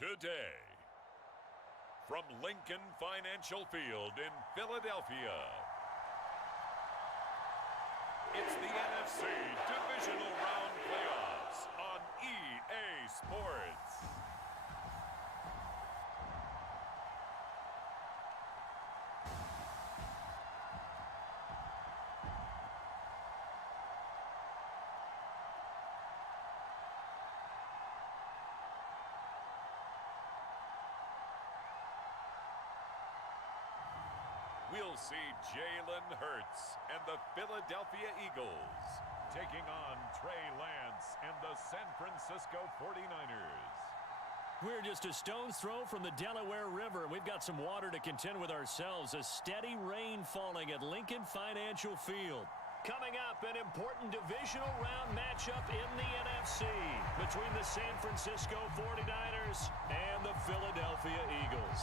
today. From Lincoln Financial Field in Philadelphia, it's the NFC Divisional Round Playoffs on EA Sports. We'll see Jalen Hurts and the Philadelphia Eagles taking on Trey Lance and the San Francisco 49ers. We're just a stone's throw from the Delaware River. We've got some water to contend with ourselves. A steady rain falling at Lincoln Financial Field. Coming up, an important divisional round matchup in the NFC between the San Francisco 49ers and the Philadelphia Eagles.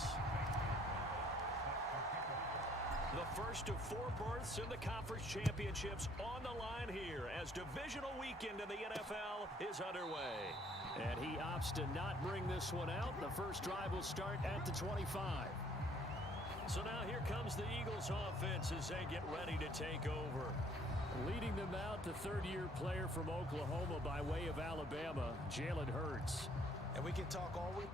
The first of four berths in the conference championships on the line here as divisional weekend in the NFL is underway. And he opts to not bring this one out. The first drive will start at the 25. So now here comes the Eagles offense as they get ready to take over. Leading them out, the third-year player from Oklahoma by way of Alabama, Jalen Hurts. And we can talk all week.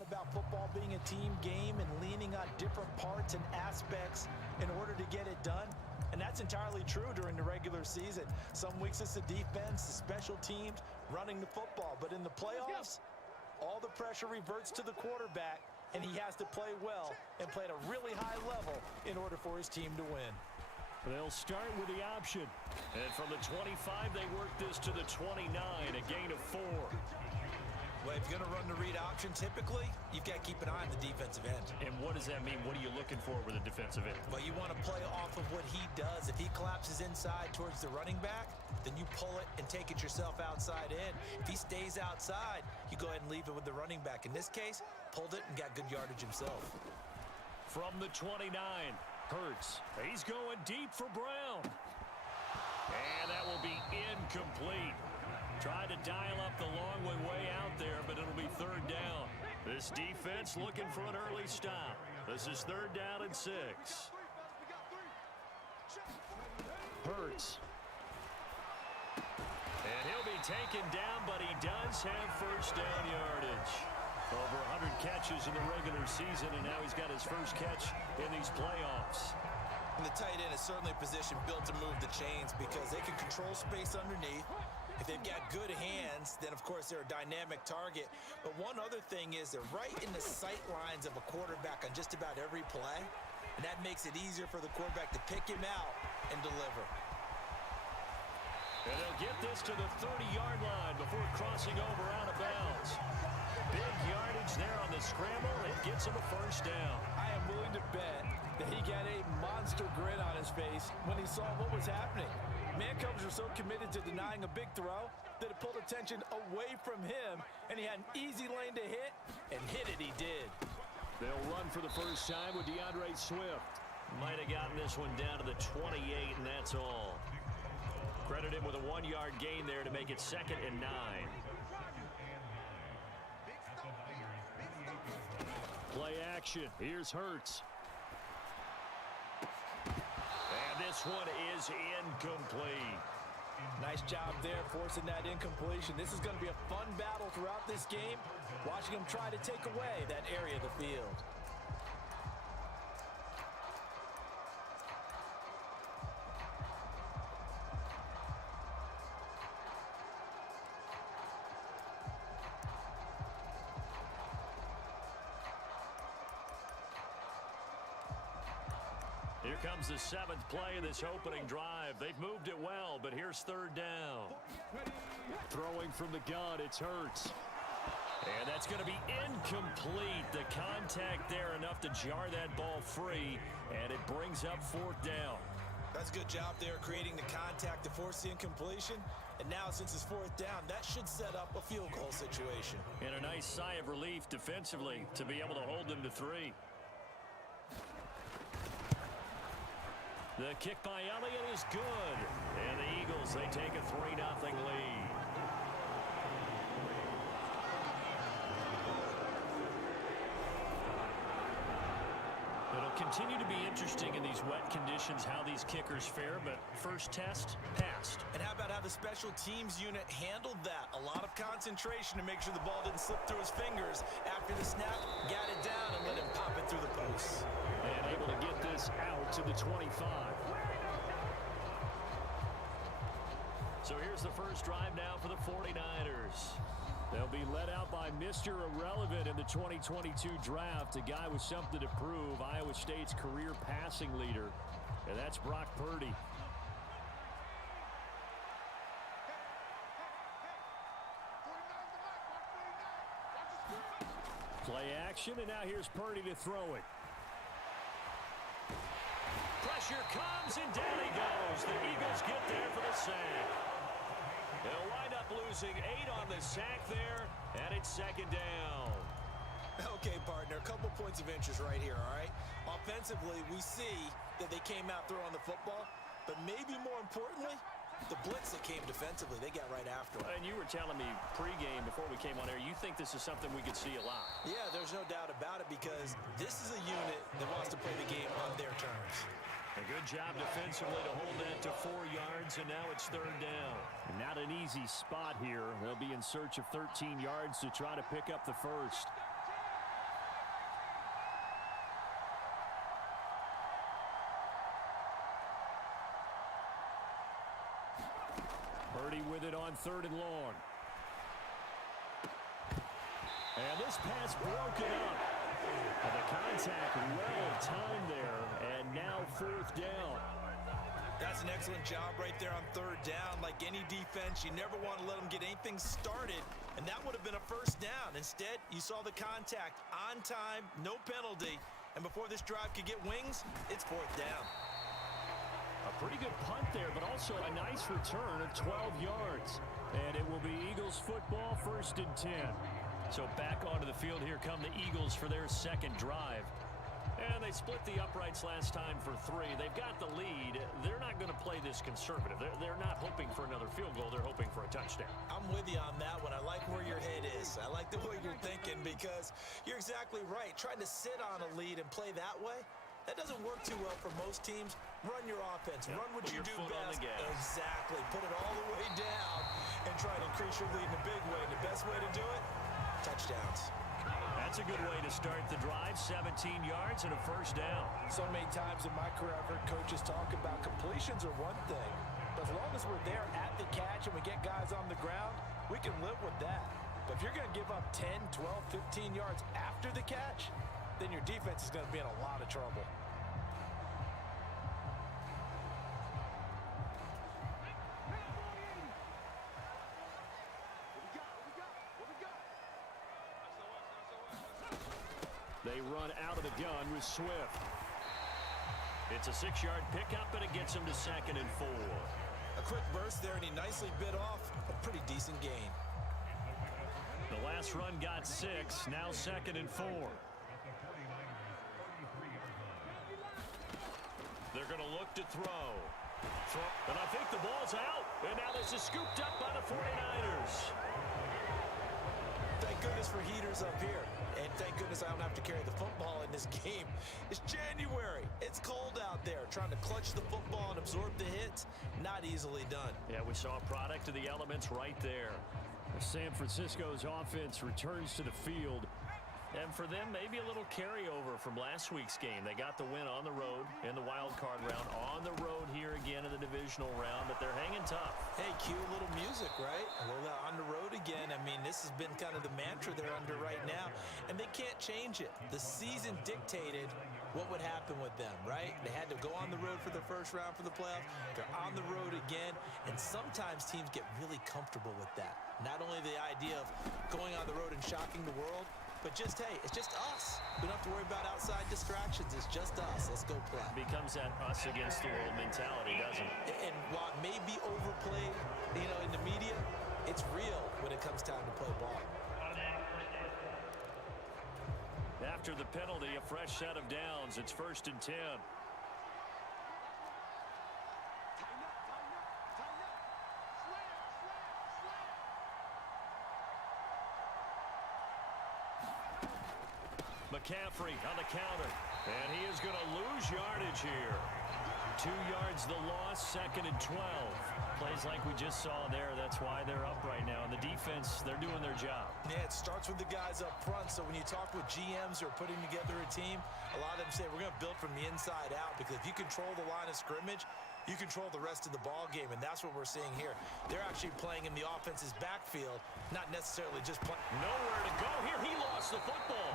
About football being a team game and leaning on different parts and aspects in order to get it done. And that's entirely true during the regular season. Some weeks it's the defense, the special teams, running the football. But in the playoffs, all the pressure reverts to the quarterback, and he has to play well and play at a really high level in order for his team to win. They'll start with the option. And from the 25, they work this to the 29, a gain of 4. Well, if you're going to run the read option, typically, you've got to keep an eye on the defensive end. And what does that mean? What are you looking for with a defensive end? Well, you want to play off of what he does. If he collapses inside towards the running back, then you pull it and take it yourself outside in. If he stays outside, you go ahead and leave it with the running back. In this case, pulled it and got good yardage himself. From the 29, Hurts. He's going deep for Brown. And that will be incomplete. Tried to dial up the long way out there, but it'll be third down. This defense looking for an early stop. This is third down and 6. Hurts. And he'll be taken down, but he does have first down yardage. Over 100 catches in the regular season, and now he's got his first catch in these playoffs. And the tight end is certainly a position built to move the chains because they can control space underneath. If they've got good hands, then, of course, they're a dynamic target. But one other thing is they're right in the sight lines of a quarterback on just about every play, and that makes it easier for the quarterback to pick him out and deliver. And they'll get this to the 30-yard line before crossing over out of bounds. Big yardage there on the scramble. It gets him a first down. I am willing to bet that he got a monster grin on his face when he saw what was happening. Mancovers are so committed to denying a big throw that it pulled attention away from him, and he had an easy lane to hit, and hit it he did. They'll run for the first time with DeAndre Swift. Might have gotten this one down to the 28, and that's all. Credit him with a 1-yard gain there to make it 2nd and 9. Play action. Here's Hurts. And this one is incomplete. Nice job there forcing that incompletion. This is going to be a fun battle throughout this game, watching him try to take away that area of the field. Here comes the 7th play of this opening drive. They've moved it well, but here's third down. Throwing from the gun, it's Hurts. And that's going to be incomplete. The contact there enough to jar that ball free, and it brings up 4th down. That's a good job there creating the contact to force the incompletion. And now since it's fourth down, that should set up a field goal situation. And a nice sigh of relief defensively to be able to hold them to 3. The kick by Elliott is good. And the Eagles, they take a 3-0 lead. It'll continue to be interesting in these wet conditions how these kickers fare, but first test, passed. And how about how the special teams unit handled that? A lot of concentration to make sure the ball didn't slip through his fingers. After the snap, got it down and let him pop it through the posts. And able to get this out to the 25. So here's the first drive now for the 49ers. They'll be led out by Mr. Irrelevant in the 2022 draft, a guy with something to prove, Iowa State's career passing leader, and that's Brock Purdy. Play action, and now here's Purdy to throw it. Pressure comes, and down he goes. The Eagles get there for the sack. They'll wind up losing 8 on the sack there, and it's second down. Okay, partner, a couple points of interest right here, all right? Offensively, we see that they came out throwing the football, but maybe more importantly, the blitz that came defensively, they got right after it. And you were telling me pregame before we came on air, you think this is something we could see a lot. Yeah, there's no doubt about it because this is a unit that wants to play the game on their terms. A good job defensively to hold that to 4 yards, and now it's third down. And not an easy spot here. They'll be in search of 13 yards to try to pick up the first. Purdy with it on 3rd and long. And this pass broken up. And the contact well timed there, and now 4th down. That's an excellent job right there on 3rd down. Like any defense, you never want to let them get anything started, and that would have been a first down. Instead, you saw the contact on time, no penalty, and before this drive could get wings, it's 4th down. A pretty good punt there, but also a nice return of 12 yards. And it will be Eagles football, 1st and 10. So back onto the field, here come the Eagles for their second drive. And they split the uprights last time for 3. They've got the lead. They're not going to play this conservative. They're not hoping for another field goal. They're hoping for a touchdown. I'm with you on that one. I like where your head is. I like the way you're thinking because you're exactly right. Trying to sit on a lead and play that way, that doesn't work too well for most teams. Run your offense. Yep. Run what you do best. Exactly. Put it all the way down and try to increase your lead in a big way. And the best way to do it, touchdowns. That's a good way to start the drive. 17 yards and a first down. So many times in my career, I've heard coaches talk about completions are one thing. But as long as we're there at the catch and we get guys on the ground, we can live with that. But if you're going to give up 10, 12, 15 yards after the catch, then your defense is going to be in a lot of trouble. They run out of the gun with Swift. It's a 6-yard pickup, and it gets him to 2nd and 4. A quick burst there, and he nicely bit off a pretty decent gain. The last run got 6, now 2nd and 4. They're going to look to throw. And I think the ball's out. And now this is scooped up by the 49ers. Thank goodness for heaters up here. And thank goodness I don't have to carry the football in this game. It's January. It's cold out there. Trying to clutch the football and absorb the hits, not easily done. Yeah, we saw a product of the elements right there. San Francisco's offense returns to the field. And for them, maybe a little carryover from last week's game. They got the win on the road in the wild card round, on the road here again in the divisional round, but they're hanging tough. Hey, cue a little music, right? Well, on the road again. I mean, this has been kind of the mantra they're under right now, and they can't change it. The season dictated what would happen with them, right? They had to go on the road for the first round for the playoffs. They're on the road again, and sometimes teams get really comfortable with that. Not only the idea of going on the road and shocking the world, but just, hey, it's just us. We don't have to worry about outside distractions. It's just us. Let's go play. It becomes that us against the world mentality, doesn't it? And while it may be overplayed, in the media, it's real when it comes time to play ball. After the penalty, a fresh set of downs. It's 1st and 10. McCaffrey on the counter, and he is going to lose yardage here. 2 yards the loss, 2nd and 12. Plays like we just saw there. That's why they're up right now. And the defense, they're doing their job. Yeah, it starts with the guys up front. So when you talk with GMs who are putting together a team, a lot of them say we're going to build from the inside out, because if you control the line of scrimmage, you control the rest of the ball game, and that's what we're seeing here. They're actually playing in the offense's backfield, not necessarily just playing. Nowhere to go here. He lost the football.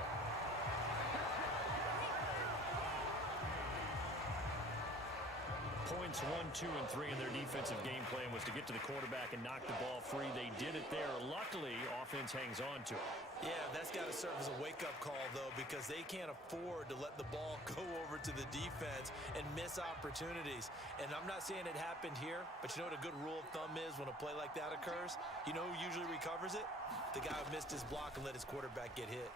Points 1, 2, and 3 in their defensive game plan was to get to the quarterback and knock the ball free. They did it there. Luckily, offense hangs on to it. Yeah, that's got to serve as a wake-up call, though, because they can't afford to let the ball go over to the defense and miss opportunities. And I'm not saying it happened here, but you know what a good rule of thumb is when a play like that occurs? You know who usually recovers it? The guy who missed his block and let his quarterback get hit.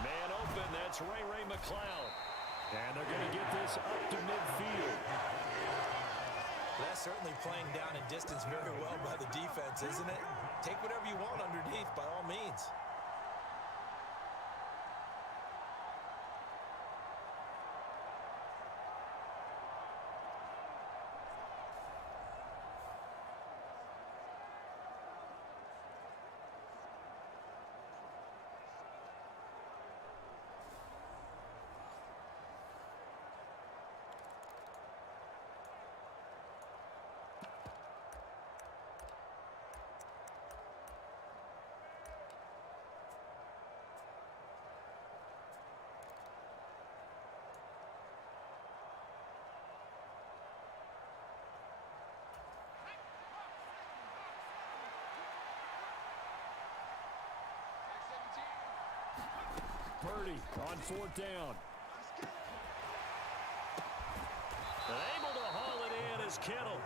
Man open, that's Ray McCloud. And they're going to get this up to midfield. That's certainly playing down in distance very well by the defense, isn't it? Take whatever you want underneath, by all means. Purdy on 4th down. And able to haul it in is Kittle.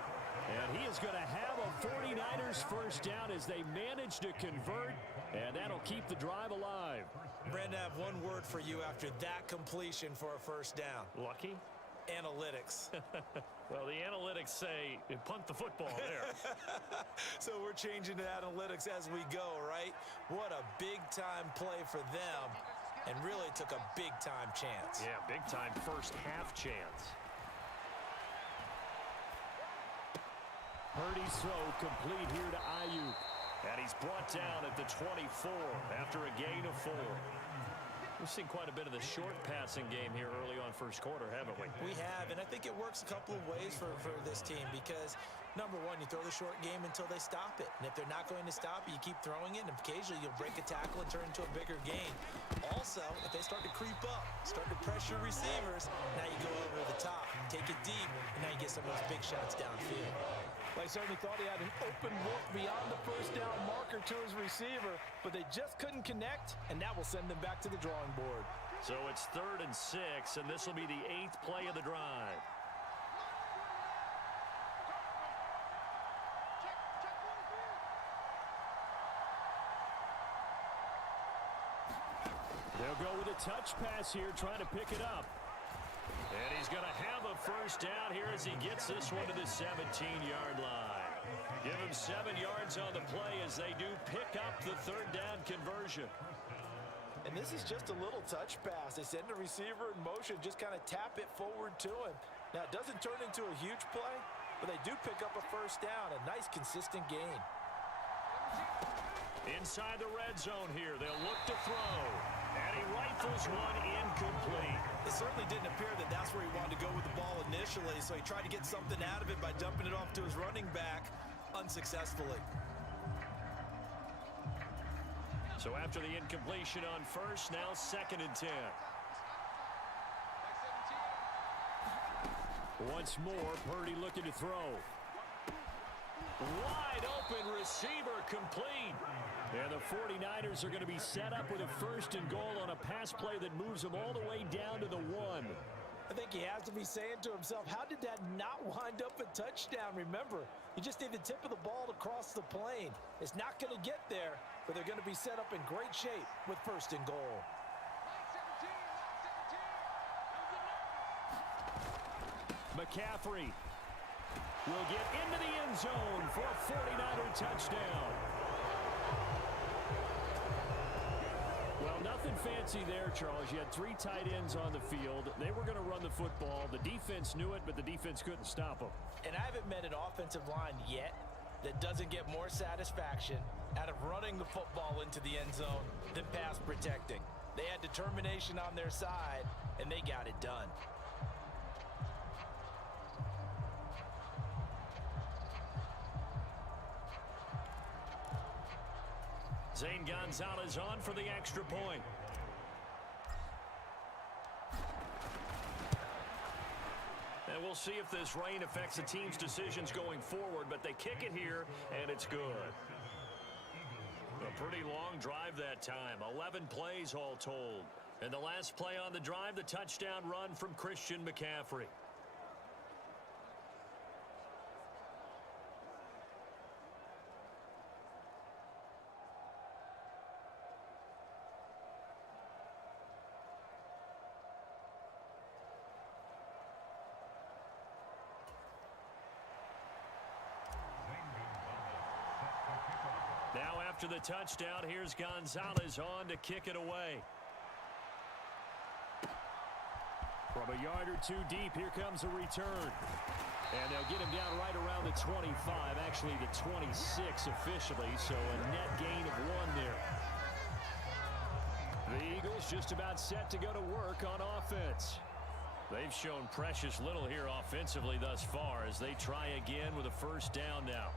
And he is going to have a 49ers first down as they manage to convert, and that'll keep the drive alive. Brandon, I have one word for you after that completion for a first down. Lucky? Analytics. Well, the analytics say punt the football there. So we're changing to analytics as we go, right? What a big-time play for them, and really took a big-time chance. Yeah, big-time first half chance. Purdy's throw complete here to Ayuk. And he's brought down at the 24 after a gain of 4. We've seen quite a bit of the short passing game here early on first quarter, haven't we? We have, and I think it works a couple of ways for this team because, number one, you throw the short game until they stop it. And if they're not going to stop it, you keep throwing it, and occasionally you'll break a tackle and turn it into a bigger gain. Also, if they start to creep up, start to pressure receivers, now you go over the top, take it deep, and now you get some of those big shots downfield. Well, I certainly thought he had an open look beyond the first down marker to his receiver, but they just couldn't connect, and that will send them back to the drawing board. So it's 3rd and 6, and this will be the 8th play of the drive. They'll go with a touch pass here, trying to pick it up. And he's going to have a first down here as he gets this one to the 17-yard line. Give him 7 yards on the play as they do pick up the 3rd down conversion. And this is just a little touch pass. They send the receiver in motion, just kind of tap it forward to him. Now, it doesn't turn into a huge play, but they do pick up a first down, a nice, consistent gain. Inside the red zone here, they'll look to throw. And he rifles one incomplete. It certainly didn't appear that that's where he wanted to go with the ball initially, so he tried to get something out of it by dumping it off to his running back unsuccessfully. So after the incompletion on first, now 2nd and 10. Once more, Purdy looking to throw. Wide open receiver complete. And the 49ers are going to be set up with a 1st and goal on a pass play that moves them all the way down to the 1. I think he has to be saying to himself, how did that not wind up a touchdown? Remember, you just need the tip of the ball to cross the plane. It's not going to get there, but they're going to be set up in great shape with 1st and goal. McCaffrey will get into the end zone for a 49er touchdown. Well, nothing fancy there, Charles. You had 3 tight ends on the field. They were going to run the football. The defense knew it, but the defense couldn't stop them. And I haven't met an offensive line yet that doesn't get more satisfaction out of running the football into the end zone than pass protecting. They had determination on their side, and they got it done. Zane Gonzalez on for the extra point. And we'll see if this rain affects the team's decisions going forward, but they kick it here, and it's good. A pretty long drive that time, 11 plays all told. And the last play on the drive, the touchdown run from Christian McCaffrey. Now after the touchdown, here's Gonzalez on to kick it away. From a yard or 2 deep, here comes a return. And they'll get him down right around the 25, actually the 26 officially, so a net gain of 1 there. The Eagles just about set to go to work on offense. They've shown precious little here offensively thus far as they try again with a 1st down now.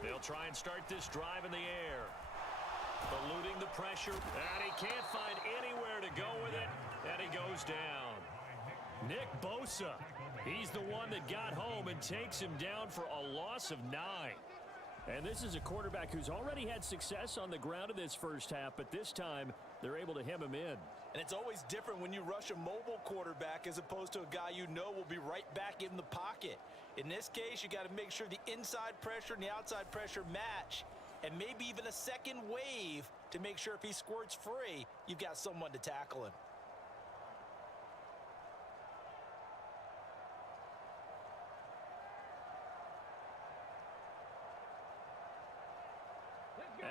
They'll try and start this drive in the air. Eluding the pressure, and he can't find anywhere to go with it, and he goes down. Nick Bosa, he's the one that got home and takes him down for a loss of 9. And this is a quarterback who's already had success on the ground in this first half, but this time they're able to hem him in. And it's always different when you rush a mobile quarterback as opposed to a guy you know will be right back in the pocket. In this case, you got to make sure the inside pressure and the outside pressure match, and maybe even a second wave to make sure if he squirts free, you've got someone to tackle him.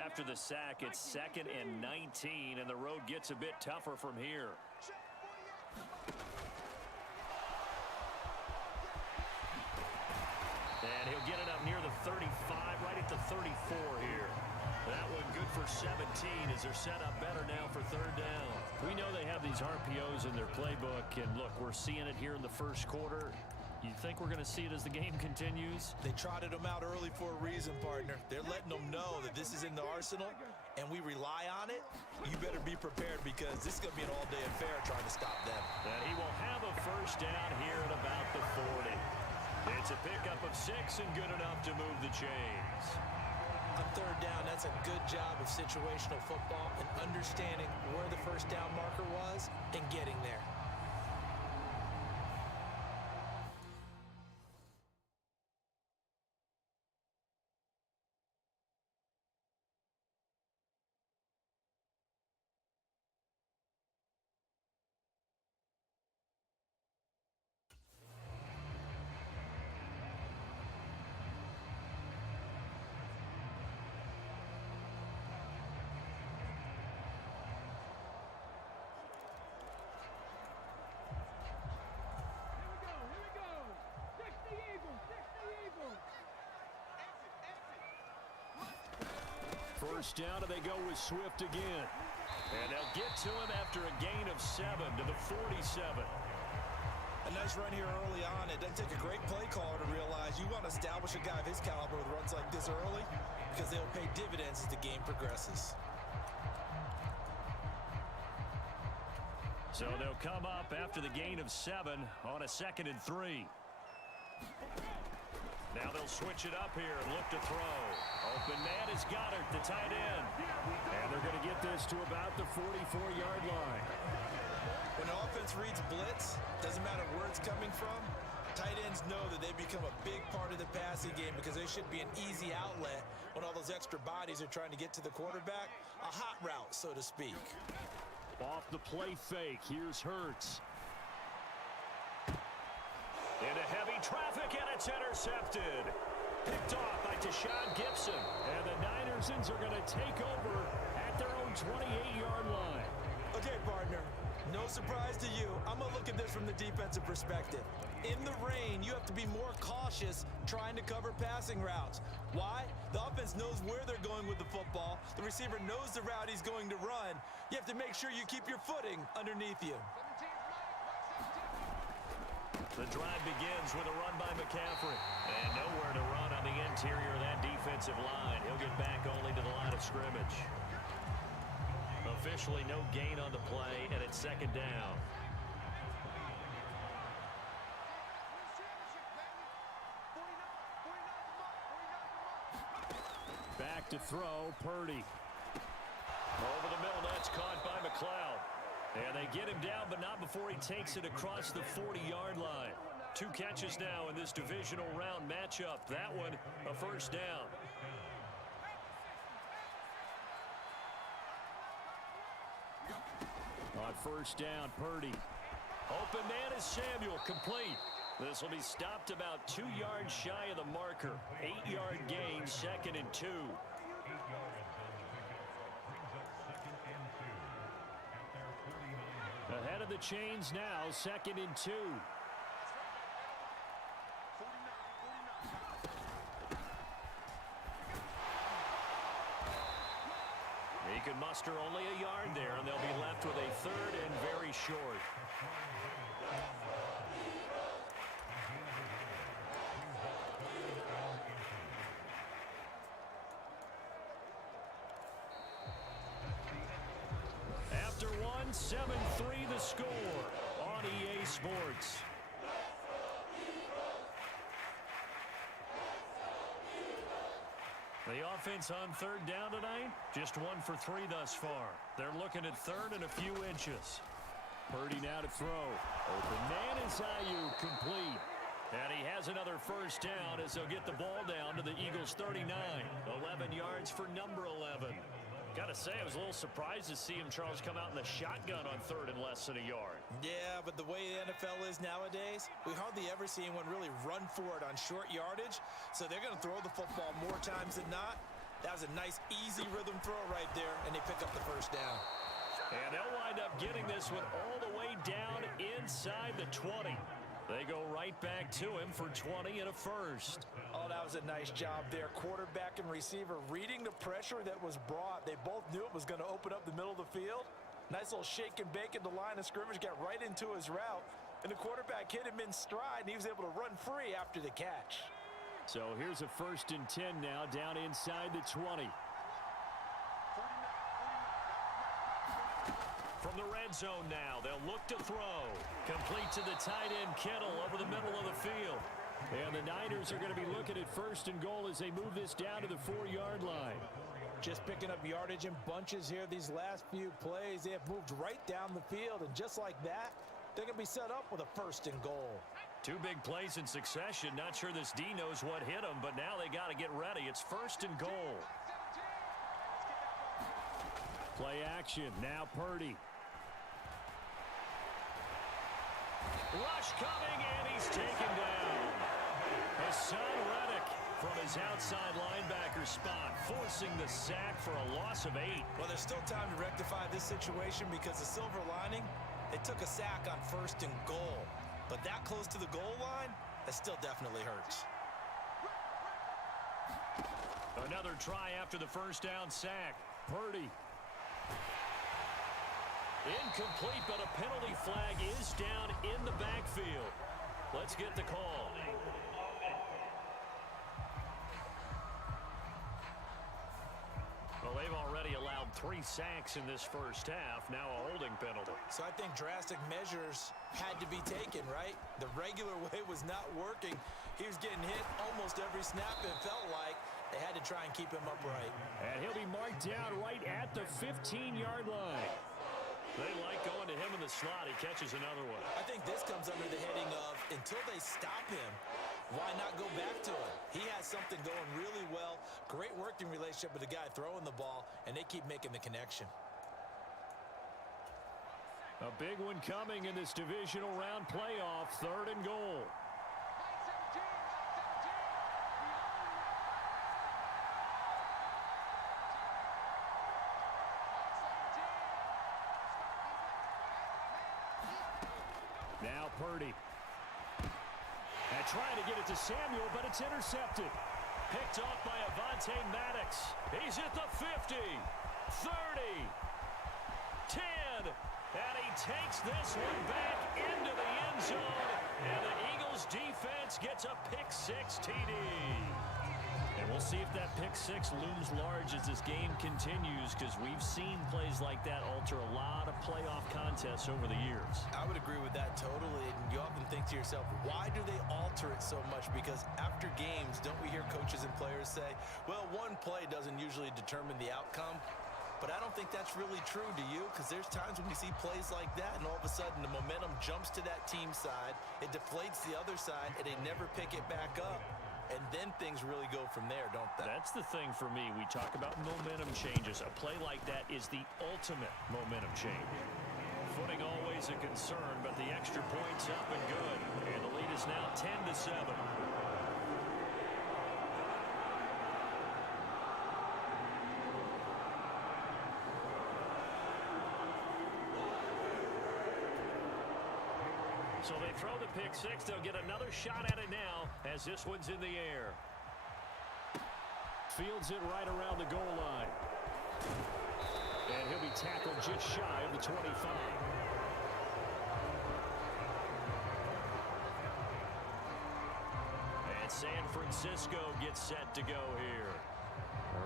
After the sack, it's 2nd and 19, and the road gets a bit tougher from here. And he'll get it up near the 35, right at the 34 here. That one good for 17 as they're set up better now for 3rd down. We know they have these RPOs in their playbook, and look, we're seeing it here in the first quarter. You think we're going to see it as the game continues? They trotted them out early for a reason, partner. They're letting them know that this is in the arsenal, and we rely on it. You better be prepared because this is going to be an all-day affair trying to stop them. And he will have a 1st down here at about the 40. It's a pickup of 6 and good enough to move the chains. On 3rd down, that's a good job of situational football and understanding where the 1st down marker was and getting there. First down, and they go with Swift again. And they'll get to him after a gain of 7 to the 47. A nice run here early on. It doesn't take a great play caller to realize you want to establish a guy of his caliber with runs like this early because they'll pay dividends as the game progresses. So they'll come up after the gain of 7 on a 2nd and 3. Now they'll switch it up here and look to throw. Open man is Goddard, the tight end. And they're going to get this to about the 44-yard line. When an offense reads blitz, doesn't matter where it's coming from, tight ends know that they become a big part of the passing game because they should be an easy outlet when all those extra bodies are trying to get to the quarterback. A hot route, so to speak. Off the play fake, here's Hurts. Into heavy traffic, and it's intercepted. Picked off by Deshaun Gibson. And the Ninersons are going to take over at their own 28-yard line. Okay, partner, no surprise to you. I'm going to look at this from the defensive perspective. In the rain, you have to be more cautious trying to cover passing routes. Why? The offense knows where they're going with the football. The receiver knows the route he's going to run. You have to make sure you keep your footing underneath you. The drive begins with a run by McCaffrey. And nowhere to run on the interior of that defensive line. He'll get back only to the line of scrimmage. Officially no gain on the play, and it's 2nd down. Back to throw, Purdy. Over the middle, that's caught by McLeod. And they get him down, but not before he takes it across the 40-yard line. 2 catches now in this divisional round matchup. That one, a 1st down. On 1st down, Purdy. Open man is Samuel, complete. This will be stopped about 2 yards shy of the marker. 8-yard gain, 2nd and 2. Ahead of the chains now, 2nd and 2. He can muster only a yard there, and they'll be left with a 3rd and very short. After 7-3 the score on EA Sports. The offense on 3rd down tonight, just 1 for 3 thus far. They're looking at 3rd and a few inches. Purdy now to throw. Open man is Ayuk, complete. And he has another 1st down as they'll get the ball down to the Eagles' 39. 11 yards for number 11. Got to say, I was a little surprised to see him, Charles, come out in the shotgun on 3rd and less than a yard. Yeah, but the way the NFL is nowadays, we hardly ever see anyone really run for it on short yardage. So they're going to throw the football more times than not. That was a nice, easy rhythm throw right there, and they pick up the 1st down. And they'll wind up getting this one all the way down inside the 20. They go right back to him for 20 and a 1st. Oh, that was a nice job there. Quarterback and receiver reading the pressure that was brought. They both knew it was going to open up the middle of the field. Nice little shake and bake at the line of scrimmage, got right into his route. And the quarterback hit him in stride, and he was able to run free after the catch. So here's a 1st and 10 now, down inside the 20. From the red zone now, they'll look to throw. Complete to the tight end, Kittle, over the middle of the field. And the Niners are going to be looking at 1st and goal as they move this down to the 4-yard line. Just picking up yardage in bunches here these last few plays. They have moved right down the field, and just like that, they're going to be set up with a 1st and goal. 2 big plays in succession. Not sure this D knows what hit them, but now they got to get ready. It's 1st and goal. Play action. Now Purdy. Rush coming, and he's taken down. Hassan Reddick from his outside linebacker spot, forcing the sack for a loss of 8. Well, there's still time to rectify this situation because the silver lining, they took a sack on 1st and goal. But that close to the goal line, that still definitely hurts. Another try after the 1st down sack. Purdy. Incomplete, but a penalty flag is down in the backfield. Let's get the call. Well, they've already allowed 3 sacks in this first half, now a holding penalty. So I think drastic measures had to be taken, right? The regular way was not working. He was getting hit almost every snap, it felt like. They had to try and keep him upright. And he'll be marked down right at the 15-yard line. They like going to him in the slot. He catches another one. I think this comes under the heading of, until they stop him, why not go back to him? He has something going really well. Great working relationship with the guy throwing the ball, and they keep making the connection. A big one coming in this divisional round playoff, 3rd and goal. Now Purdy. And trying to get it to Samuel, but it's intercepted. Picked off by Avonte Maddox. He's at the 50, 30, 10, and he takes this one back into the end zone, and the Eagles defense gets a pick-6 TD. And we'll see if that pick-6 looms large as this game continues, because we've seen plays like that alter a lot of playoff contests over the years. I would agree with that totally. And you often think to yourself, why do they alter it so much? Because after games, don't we hear coaches and players say, well, one play doesn't usually determine the outcome? But I don't think that's really true, do you? Because there's times when we see plays like that, and all of a sudden the momentum jumps to that team side, it deflates the other side, and they never pick it back up. And then things really go from there, don't they? That's the thing for me. We talk about momentum changes. A play like that is the ultimate momentum change. Footing always a concern, but the extra point's up and good. And the lead is now 10-7. So they throw the pick-6. They'll get another shot at it now as this one's in the air. Fields it right around the goal line. And he'll be tackled just shy of the 25. And San Francisco gets set to go here.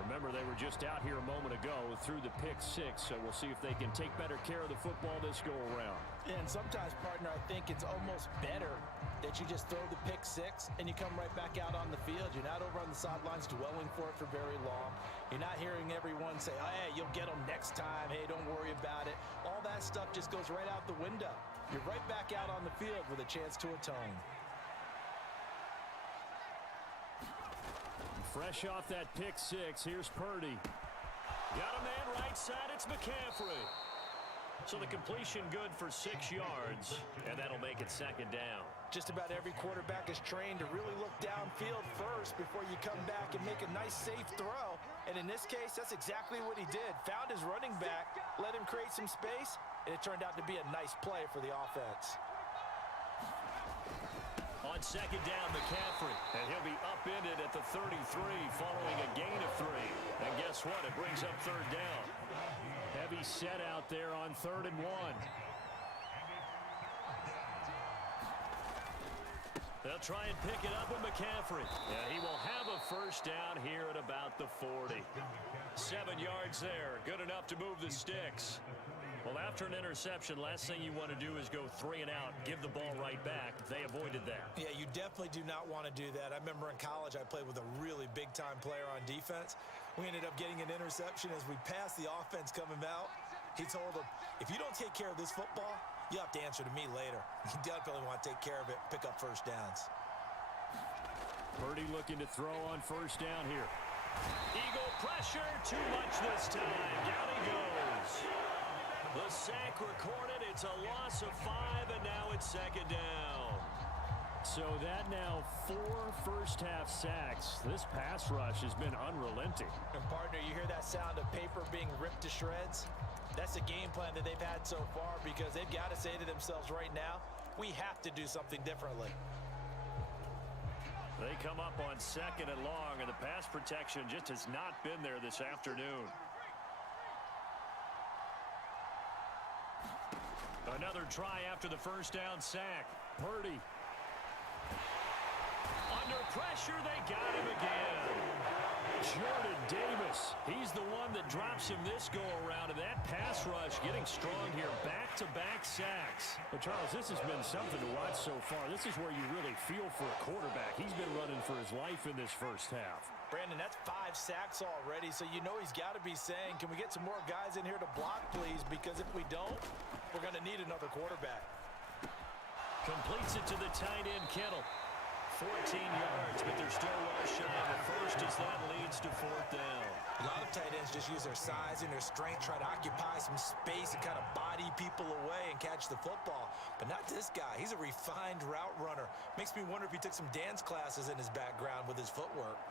Remember, they were just out here a moment ago through the pick-6, so we'll see if they can take better care of the football this go-around. And sometimes, partner, I think it's almost better that you just throw the pick-6 and you come right back out on the field. You're not over on the sidelines dwelling for it for very long. You're not hearing everyone say, oh, hey, you'll get them next time. Hey, don't worry about it. All that stuff just goes right out the window. You're right back out on the field with a chance to atone. Fresh off that pick-6, here's Purdy. Got a man right side, it's McCaffrey. So the completion good for 6 yards, and that'll make it 2nd down. Just about every quarterback is trained to really look downfield first before you come back and make a nice, safe throw. And in this case, that's exactly what he did. Found his running back, let him create some space, and it turned out to be a nice play for the offense. On 2nd down, McCaffrey, and he'll be upended at the 33 following a gain of 3. And guess what? It brings up 3rd down. Heavy set out there on 3rd and 1. They'll try and pick it up with McCaffrey. And he will have a 1st down here at about the 40. 7 yards there, good enough to move the sticks. Well, after an interception, last thing you want to do is go 3 and out, give the ball right back. They avoided that. Yeah, you definitely do not want to do that. I remember in college I played with a really big-time player on defense. We ended up getting an interception as we passed the offense coming out. He told him, if you don't take care of this football, you have to answer to me later. You definitely want to take care of it, pick up 1st downs. Purdy looking to throw on 1st down here. Eagle pressure, too much this time. Down he goes. The sack recorded. It's a loss of 5, and now it's 2nd down. So that now 4 first-half sacks. This pass rush has been unrelenting. And, partner, you hear that sound of paper being ripped to shreds? That's the game plan that they've had so far because they've got to say to themselves right now, we have to do something differently. They come up on 2nd and long, and the pass protection just has not been there this afternoon. Another try after the 1st down sack. Purdy. Under pressure, they got him again. Jordan Davis, he's the one that drops him this go-around, and that pass rush getting strong here, back-to-back sacks. Well, Charles, this has been something to watch so far. This is where you really feel for a quarterback. He's been running for his life in this first half. Brandon, that's 5 sacks already, so you know he's got to be saying, can we get some more guys in here to block, please? Because if we don't, we're going to need another quarterback. Completes it to the tight end, Kittle. 14 yards, but they're still well shy of the first as that leads to 4th down. A lot of tight ends just use their size and their strength, try to occupy some space and kind of body people away and catch the football. But not this guy. He's a refined route runner. Makes me wonder if he took some dance classes in his background with his footwork.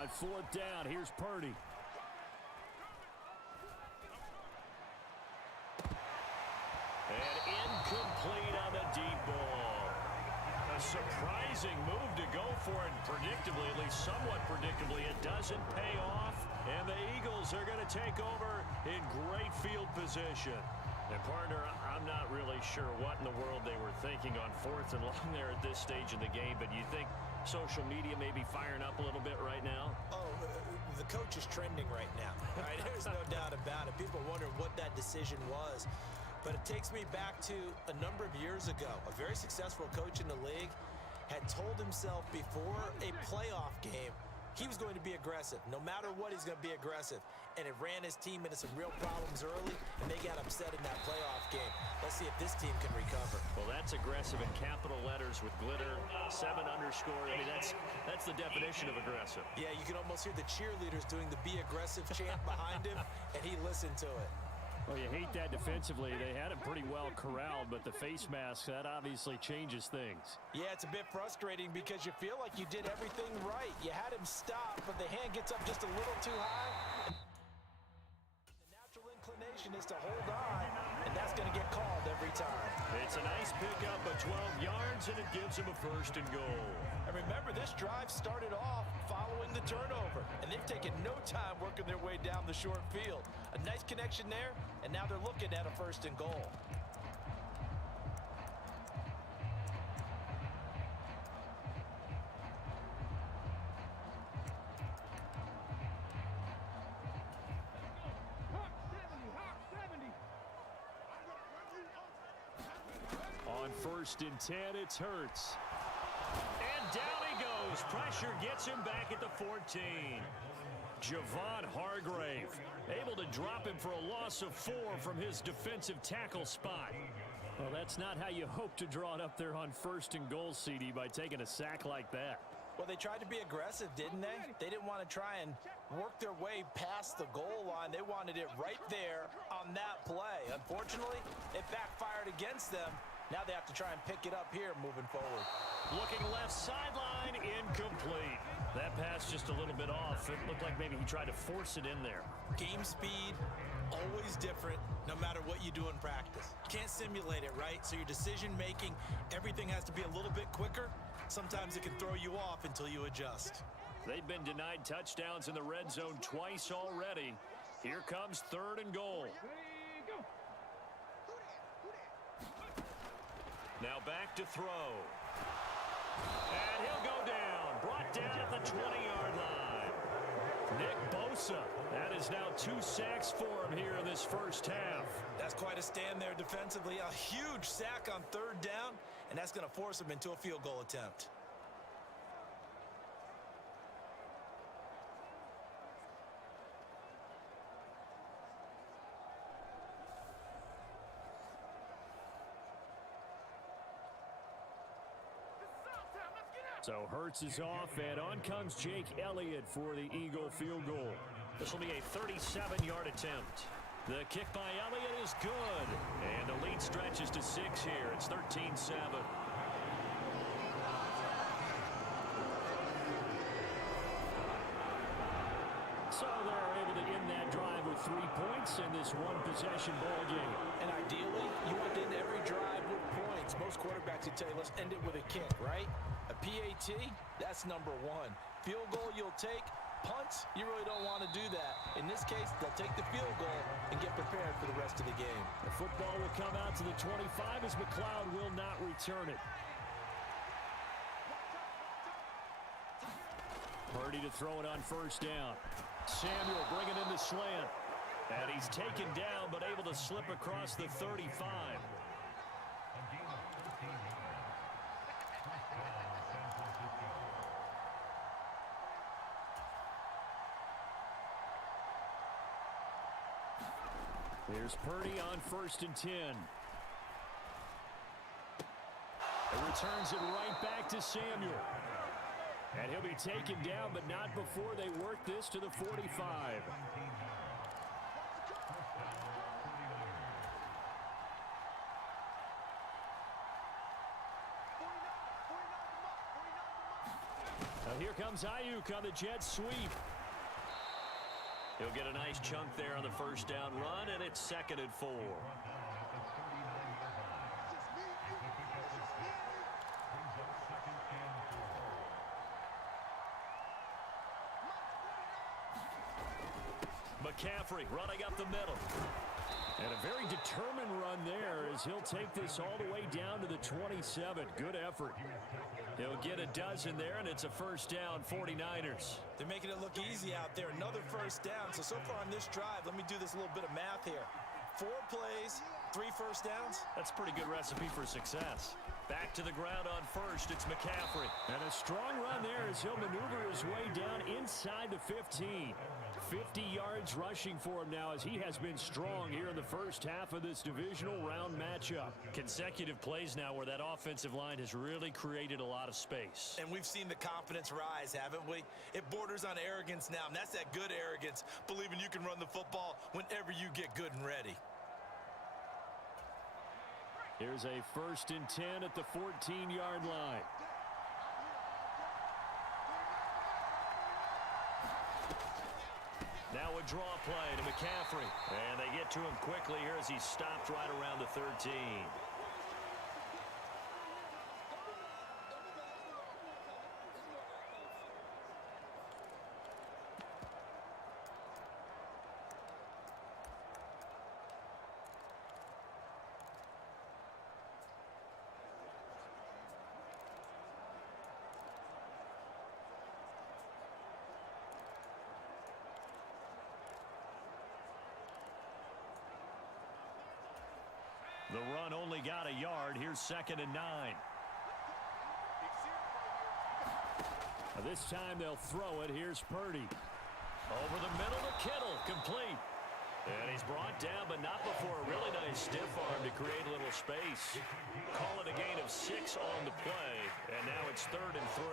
On 4th down, here's Purdy. And incomplete on the deep ball. A surprising move to go for it. Predictably, at least somewhat predictably, it doesn't pay off. And the Eagles are going to take over in great field position. And, partner, I'm not really sure what in the world they were thinking on 4th and long there at this stage of the game, but you think social media may be firing up a little bit right now? Oh, the coach is trending right now. Right? There's no doubt about it. People wonder what that decision was. But it takes me back to a number of years ago. A very successful coach in the league had told himself before a playoff game he was going to be aggressive. No matter what, he's going to be aggressive. And it ran his team into some real problems early, and they got upset in that playoff game. Let's see if this team can recover. Well, that's aggressive in capital letters with glitter, 7 underscore. I mean, that's the definition of aggressive. Yeah, you can almost hear the cheerleaders doing the be aggressive chant behind him, and he listened to it. Well, you hate that defensively. They had him pretty well corralled, but the face mask, that obviously changes things. Yeah, it's a bit frustrating because you feel like you did everything right. You had him stop, but the hand gets up just a little too high. The natural inclination is to hold on, and that's going to get called every time. It's a nice pickup of 12 yards, and it gives him a 1st and goal. And remember, this drive started off following the turnover, and they've taken no time working their way down the short field. A nice connection there, and now they're looking at a 1st and goal. On 1st and 10, it's Hurts. And down he goes. Pressure gets him back at the 14. Javon Hargrave able to drop him for a loss of 4 from his defensive tackle spot. Well, that's not how you hope to draw it up there on 1st and goal, CD, by taking a sack like that. Well, they tried to be aggressive, didn't they? They didn't want to try and work their way past the goal line. They wanted it right there on that play. Unfortunately, it backfired against them. Now they have to try and pick it up here moving forward. Looking left sideline, incomplete. That pass just a little bit off. It looked like maybe he tried to force it in there. Game speed, always different, no matter what you do in practice. You can't simulate it, right? So your decision making, everything has to be a little bit quicker. Sometimes it can throw you off until you adjust. They've been denied touchdowns in the red zone twice already. Here comes 3rd and goal. Now back to throw. And he'll go down. Brought down at the 20-yard line. Nick Bosa. That is now 2 sacks for him here in this first half. That's quite a stand there defensively. A huge sack on 3rd down, and that's going to force him into a field goal attempt. So Hurts is off, and on comes Jake Elliott for the Eagle field goal. This will be a 37-yard attempt. The kick by Elliott is good. And the lead stretches to 6 here. It's 13-7. So they're able to end that drive with 3 points in this one-possession ball game. And I Ideally, you want to end every drive with points. Most quarterbacks would tell you, let's end it with a kick, right? A PAT, that's number one. Field goal you'll take. Punts, you really don't want to do that. In this case, they'll take the field goal and get prepared for the rest of the game. The football will come out to the 25 as McLeod will not return it. Purdy to throw it on first down. Samuel bringing in the slant. And he's taken down but able to slip across the 35. Here's Purdy on 1st and 10. It returns it right back to Samuel. And he'll be taken down, but not before they work this to the 45. Now here comes Ayuk on the jet sweep. He'll get a nice chunk there on the first down run, and it's 2nd and 4. McCaffrey running up the middle. And a very determined run there as he'll take this all the way down to the 27. Good effort. He'll get a dozen there, and it's a first down, 49ers. They're making it look easy out there. Another first down. So far on this drive, let me do this little bit of math here. 4 plays, 3 first downs. That's a pretty good recipe for success. Back to the ground on first, it's McCaffrey. And a strong run there as he'll maneuver his way down inside the 15. 50 yards rushing for him now as he has been strong here in the first half of this divisional round matchup. Consecutive plays now where that offensive line has really created a lot of space. And we've seen the confidence rise, haven't we? It borders on arrogance now, and that's that good arrogance, believing you can run the football whenever you get good and ready. Here's a 1st and 10 at the 14-yard line. Now a draw play to McCaffrey. And they get to him quickly here as he's stopped right around the 13. The run only got a yard. Here's 2nd and 9. This time they'll throw it. Here's Purdy. Over the middle to Kittle. Complete. And he's brought down, but not before a really nice stiff arm to create a little space. Call it a gain of 6 on the play. And now it's 3rd and 3.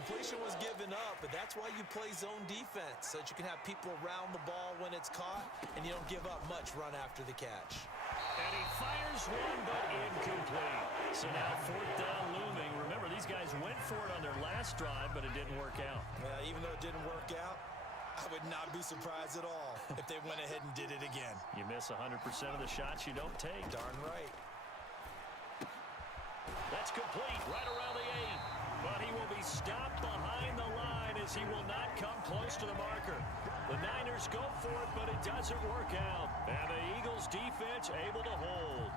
Completion was given up, but that's why you play zone defense, so that you can have people around the ball when it's caught, and you don't give up much run after the catch. And he fires one, but incomplete. So now 4th down looming. Remember, these guys went for it on their last drive, but it didn't work out. Even though it didn't work out, I would not be surprised at all if they went ahead and did it again. You miss 100% of the shots you don't take. Darn right. That's complete right around the 8. But he will be stopped behind the line as he will not come close to the marker. The Niners go for it, but it doesn't work out. And the Eagles defense able to hold.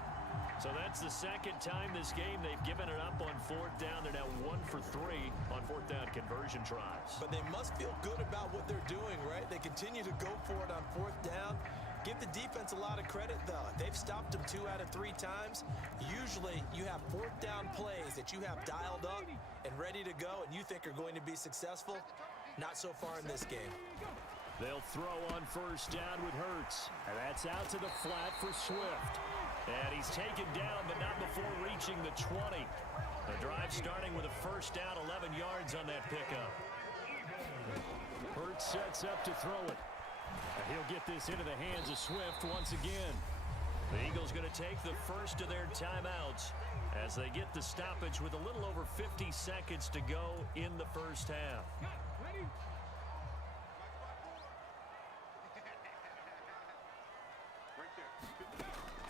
So that's the 2nd time this game they've given it up on 4th down. They're now 1 for 3 on 4th down conversion tries. But they must feel good about what they're doing, right? They continue to go for it on 4th down. Give the defense a lot of credit, though. They've stopped them 2 out of 3 times. Usually, you have 4th down plays that you have dialed up and ready to go, and you think are going to be successful. Not so far in this game. They'll throw on 1st down with Hurts. And that's out to the flat for Swift. And he's taken down, but not before reaching the 20. The drive starting with a 1st down, 11 yards on that pickup. Hurts sets up to throw it. And he'll get this into the hands of Swift once again. The Eagles going to take the first of their timeouts as they get the stoppage with a little over 50 seconds to go in the first half.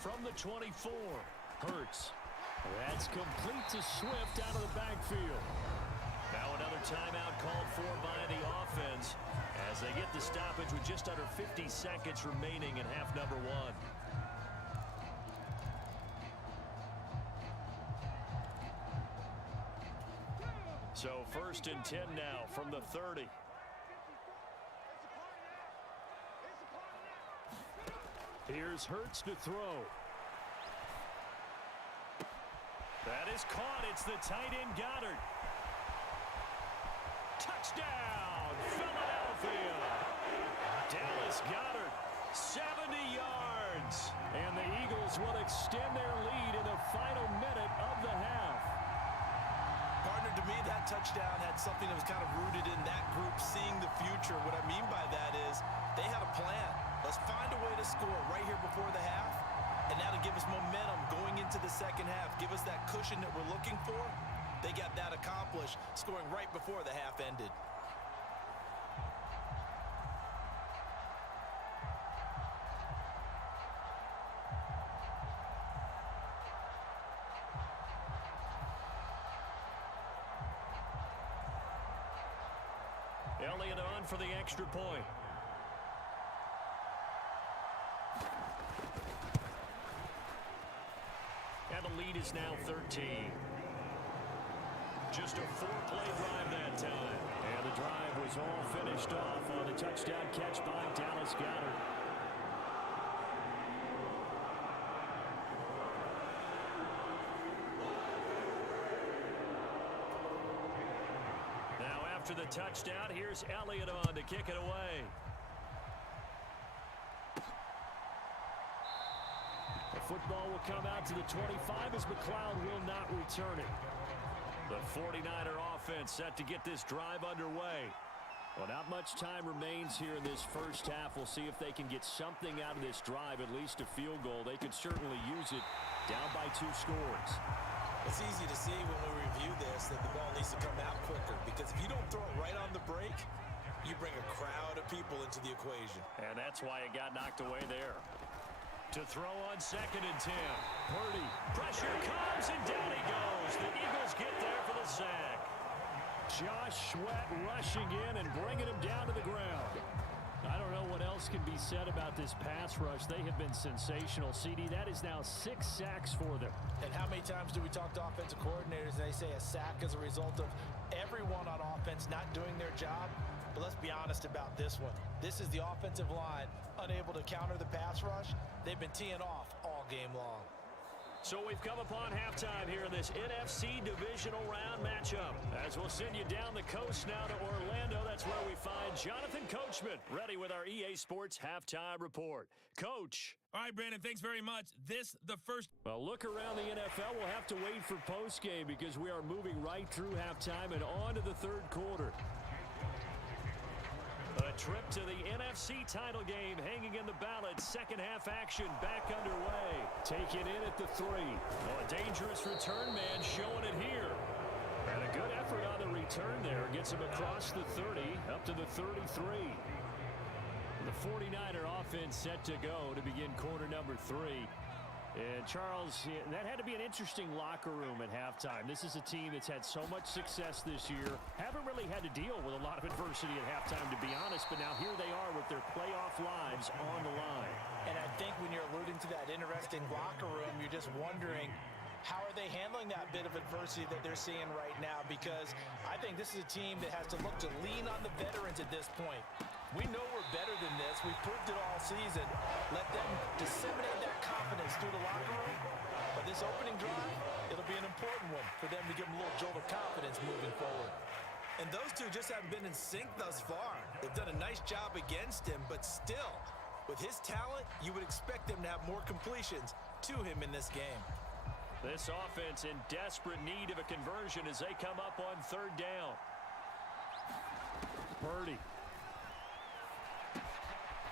from the 24. Hurts. That's complete to Swift out of the backfield. Now another timeout called for by the offense as they get the stoppage with just under 50 seconds remaining in half number one. So 1st and 10 now from the 30. Here's Hurts to throw. That is caught. It's the tight end Goddard. Touchdown, Philadelphia. Dallas Goedert, 70 yards. And the Eagles will extend their lead in the final minute of the half. Partner, to me, that touchdown had something that was kind of rooted in that group seeing the future. What I mean by that is they had a plan. Let's find a way to score right here before the half, and that'll give us momentum going into the second half. Give us that cushion that we're looking for. They got that accomplished, scoring right before the half ended. Elliott on for the extra point. And the lead is now 13. Just a 4-play drive that time. And the drive was all finished off on the touchdown catch by Dallas Goedert. Now after the touchdown, here's Elliott on to kick it away. The football will come out to the 25 as McLeod will not return it. The 49er offense set to get this drive underway. Well, not much time remains here in this first half. We'll see if they can get something out of this drive, at least a field goal. They could certainly use it down by 2 scores. It's easy to see when we review this that the ball needs to come out quicker, because if you don't throw it right on the break, you bring a crowd of people into the equation. And that's why it got knocked away there. To throw on 2nd and 10. Purdy. Pressure comes and down he goes. The Eagles get there for the sack. Josh Sweat rushing in and bringing him down to the ground. I don't know what else can be said about this pass rush. They have been sensational. CD, that is now 6 sacks for them. And how many times do we talk to offensive coordinators and they say a sack is a result of everyone on offense not doing their job? But let's be honest about this one. This is the offensive line unable to counter the pass rush. They've been teeing off all game long. So we've come upon halftime here in this NFC Divisional Round matchup. As we'll send you down the coast now to Orlando, that's where we find Jonathan Coachman, ready with our EA Sports Halftime Report. Coach. All right, Brandon, thanks very much. The first... Well, look around the NFL. We'll have to wait for postgame because we are moving right through halftime and on to the third quarter. A trip to the NFC title game hanging in the balance. Second half action back underway. Taken in at the 3. Oh, a dangerous return man showing it here. And a good effort on the return there. Gets him across the 30 up to the 33. The 49er offense set to go to begin quarter number 3. And Charles, that had to be an interesting locker room at halftime. This is a team that's had so much success this year. Haven't really had to deal with a lot of adversity at halftime, to be honest. But now here they are with their playoff lives on the line. And I think when you're alluding to that interesting locker room, you're just wondering, how are they handling that bit of adversity that they're seeing right now? Because I think this is a team that has to look to lean on the veterans at this point. We know we're better than this. We've proved it all season. Let them disseminate that confidence through the locker room. But this opening drive, it'll be an important one for them to give them a little jolt of confidence moving forward. And those two just haven't been in sync thus far. They've done a nice job against him, but still, with his talent, you would expect them to have more completions to him in this game. This offense in desperate need of a conversion as they come up on 3rd down. Purdy.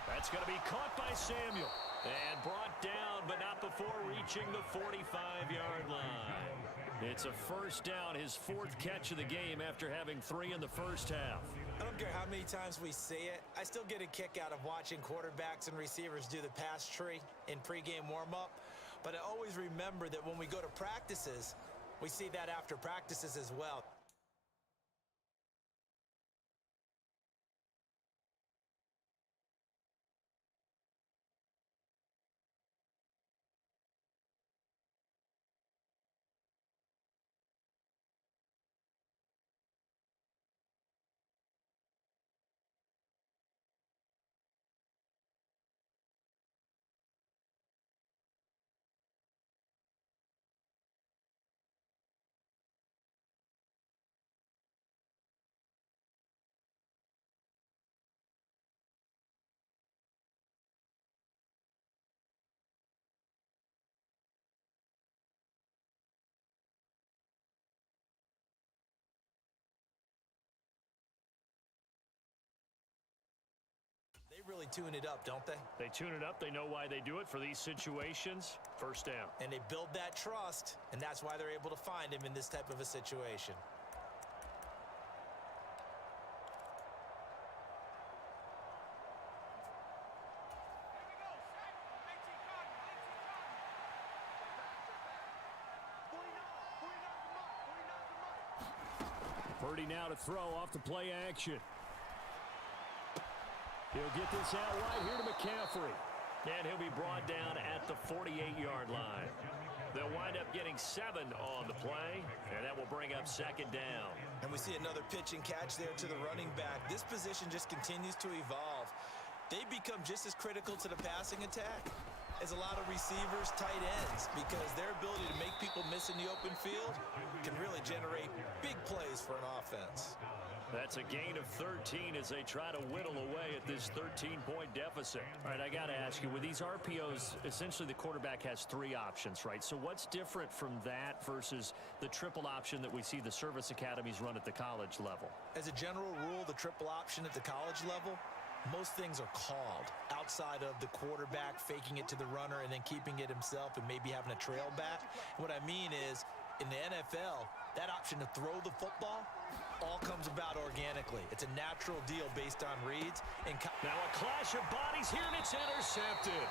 That's going to be caught by Samuel. And brought down, but not before reaching the 45-yard line. It's a 1st down, his 4th catch of the game after having 3 in the first half. I don't care how many times we say it, I still get a kick out of watching quarterbacks and receivers do the pass tree in pregame warm-up. But I always remember that when we go to practices, we see that after practices as well. They really tune it up, don't they? They tune it up. They know why they do it for these situations. First down. And they build that trust, and that's why they're able to find him in this type of a situation. Purdy now to throw off the play action. He'll get this out right here to McCaffrey. And he'll be brought down at the 48-yard line. They'll wind up getting 7 on the play, and that will bring up second down. And we see another pitch and catch there to the running back. This position just continues to evolve. They become just as critical to the passing attack as a lot of receivers, tight ends, because their ability to make people miss in the open field can really generate big plays for an offense. That's a gain of 13 as they try to whittle away at this 13-point deficit. All right, I got to ask you, with these RPOs, essentially the quarterback has 3 options, right? So what's different from that versus the triple option that we see the service academies run at the college level? As a general rule, the triple option at the college level, most things are called outside of the quarterback faking it to the runner and then keeping it himself and maybe having a trail back. What I mean is, in the NFL, that option to throw the football all comes about organically. It's a natural deal based on reads. And now a clash of bodies here, and it's intercepted.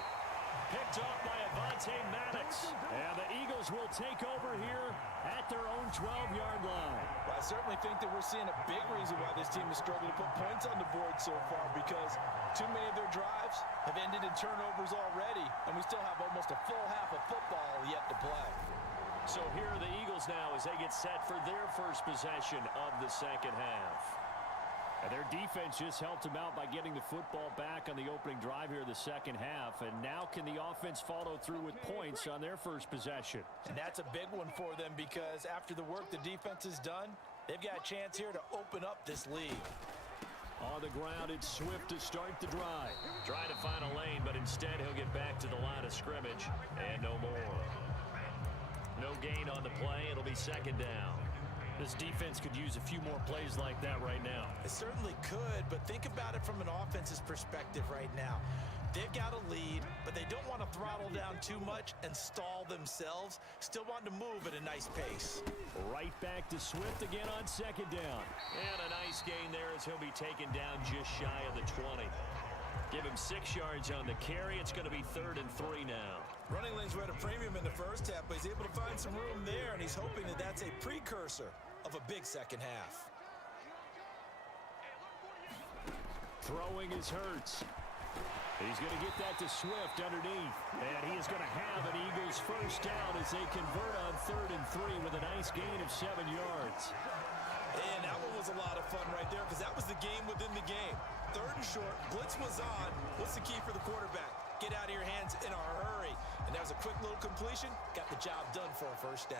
Picked off by Avonte Maddox. And the Eagles will take over here at their own 12-yard line. Well, I certainly think that we're seeing a big reason why this team is struggling to put points on the board so far, because too many of their drives have ended in turnovers already, and we still have almost a full half of football yet to play. So here are the Eagles now as they get set for their first possession of the second half. And their defense just helped them out by getting the football back on the opening drive here in the second half. And now can the offense follow through with points on their first possession? And that's a big one for them, because after the work the defense has done, they've got a chance here to open up this lead. On the ground, it's Swift to start the drive. Trying to find a lane, but instead he'll get back to the line of scrimmage. And no more. No gain on the play. It'll be second down. This defense could use a few more plays like that right now. It certainly could, but think about it from an offense's perspective right now. They've got a lead, but they don't want to throttle down too much and stall themselves. Still want to move at a nice pace. Right back to Swift again on second down. And a nice gain there as he'll be taken down just shy of the 20. Give him 6 yards on the carry. It's going to be 3rd and 3 now. Running lanes were at a premium in the first half, but he's able to find some room there, and he's hoping that that's a precursor of a big second half. Throwing is Hurts. He's going to get that to Swift underneath. And he is going to have an Eagles first down as they convert on 3rd and 3 with a nice gain of 7 yards. And that one was a lot of fun right there, because that was the game within the game. 3rd and short, blitz was on. What's the key for the quarterback? Get out of your hands in a hurry. And that was a quick little completion. Got the job done for a first down.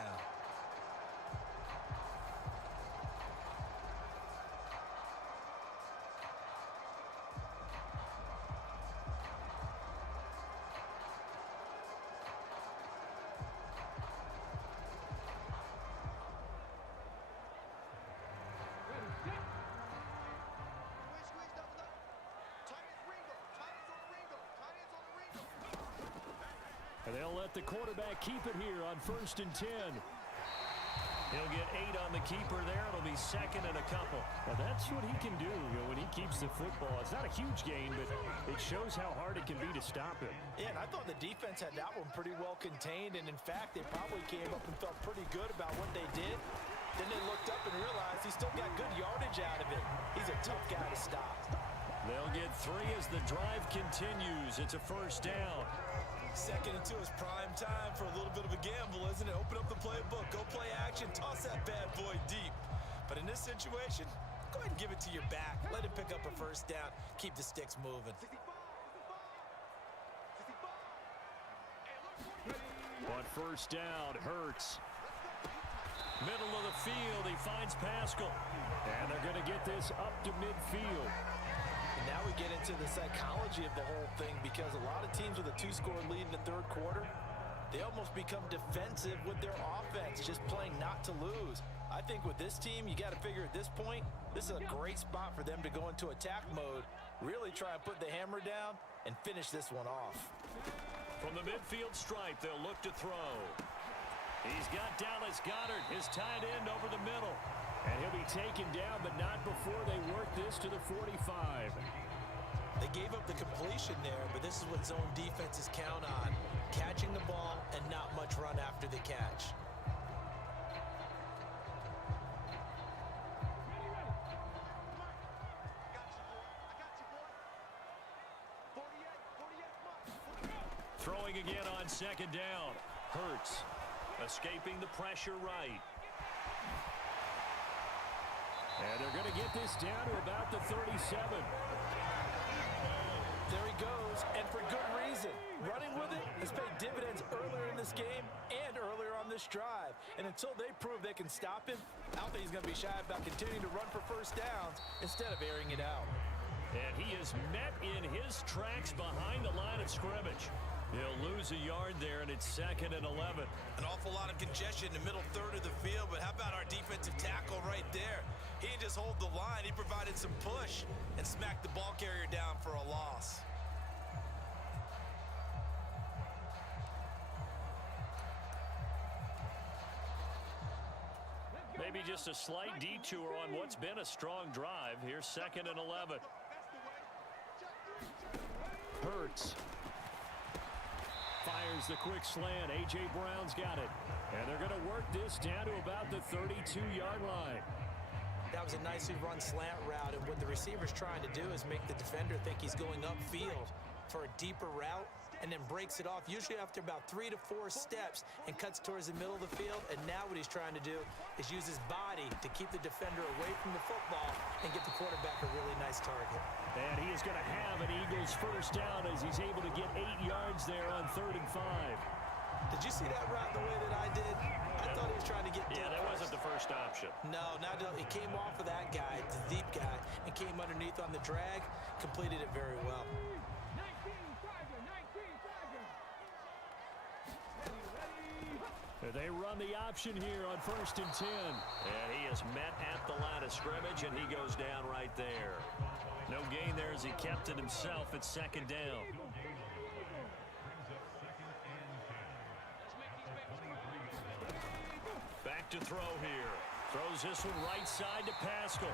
And they'll let the quarterback keep it here on 1st and 10. He'll get 8 on the keeper there. It'll be second and a couple. Well, that's what he can do, when he keeps the football. It's not a huge gain, but it shows how hard it can be to stop him. Yeah, and I thought the defense had that one pretty well contained, and in fact, they probably came up and felt pretty good about what they did. Then they looked up and realized he still got good yardage out of it. He's a tough guy to stop. They'll get 3 as the drive continues. It's a first down. 2nd and 2 is prime time for a little bit of a gamble, isn't it? Open up the playbook, go play action, toss that bad boy deep. But in this situation, go ahead and give it to your back. Let him pick up a first down. Keep the sticks moving. On first down, Hurts. Middle of the field, he finds Pascal. And they're going to get this up to midfield. And now we get into the psychology of the whole thing, because a lot of teams with a 2-score lead in the third quarter, they almost become defensive with their offense, just playing not to lose. I think with this team, you got to figure at this point, this is a great spot for them to go into attack mode, really try and put the hammer down and finish this one off. From the midfield stripe, they'll look to throw. He's got Dallas Goedert, his tight end, over the middle. And he'll be taken down, but not before they work this to the 45. They gave up the completion there, but this is what zone defenses count on. Catching the ball and not much run after the catch. Throwing again on second down. Hurts escaping the pressure right. And they're going to get this down to about the 37. There he goes, and for good reason. Running with it has paid dividends earlier in this game and earlier on this drive. And until they prove they can stop him, I don't think he's going to be shy about continuing to run for first downs instead of airing it out. And he is met in his tracks behind the line of scrimmage. He'll lose a yard there, and it's 2nd and 11. An awful lot of congestion in the middle third of the field, but how about our defensive tackle right there? He didn't just hold the line, he provided some push and smacked the ball carrier down for a loss. Maybe just a slight detour on what's been a strong drive. Here's 2nd and 11. Hurts fires the quick slant. A.J. Brown's got it. And they're going to work this down to about the 32-yard line. That was a nicely run slant route, and what the receiver's trying to do is make the defender think he's going upfield for a deeper route, and then breaks it off, usually after about 3 to 4 steps, and cuts towards the middle of the field. And now what he's trying to do is use his body to keep the defender away from the football and get the quarterback a really nice target. And he is going to have an Eagles first down as he's able to get 8 yards there on 3rd and 5. Did you see that route the way that I did? I thought he was trying to get deep. Yeah, that wasn't the first option. No, he came off of that guy, the deep guy, and came underneath on the drag, completed it very well. They run the option here on 1st and 10. And he is met at the line of scrimmage, and he goes down right there. No gain there as he kept it himself at 2nd down. Back to throw here. Throws this one right side to Pascal.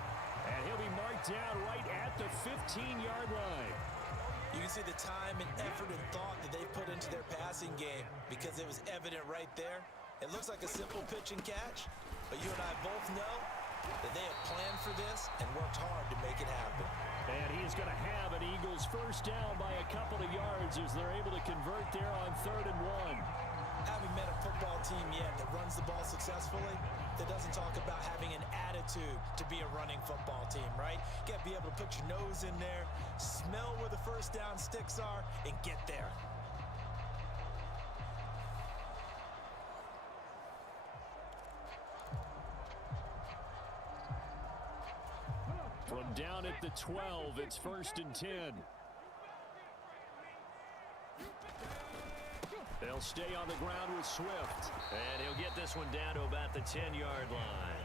And he'll be marked down right at the 15-yard line. You can see the time and effort and thought that they put into their passing game, because it was evident right there. It looks like a simple pitch and catch, but you and I both know that they have planned for this and worked hard to make it happen. And he's going to have an Eagles first down by a couple of yards as they're able to convert there on 3rd and 1. Haven't met a football team yet that runs the ball successfully, that doesn't talk about having an attitude to be a running football team, right? You got to be able to put your nose in there, smell where the first down sticks are, and get there. From down at the 12, it's 1st and 10. They'll stay on the ground with Swift. And he'll get this one down to about the 10-yard line.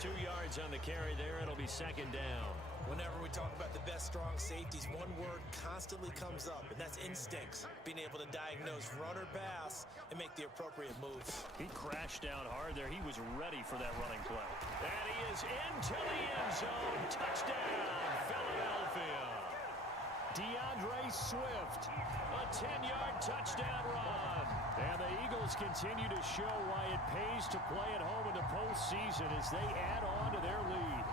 2 yards on the carry there. It'll be 2nd down. Whenever we talk about the best strong safeties, one word constantly comes up, and that's instincts. Being able to diagnose run or pass and make the appropriate moves. He crashed down hard there. He was ready for that running play. And he is into the end zone. Touchdown, Philadelphia. DeAndre Swift, a 10-yard touchdown run. And the Eagles continue to show why it pays to play at home in the postseason as they add on to their lead.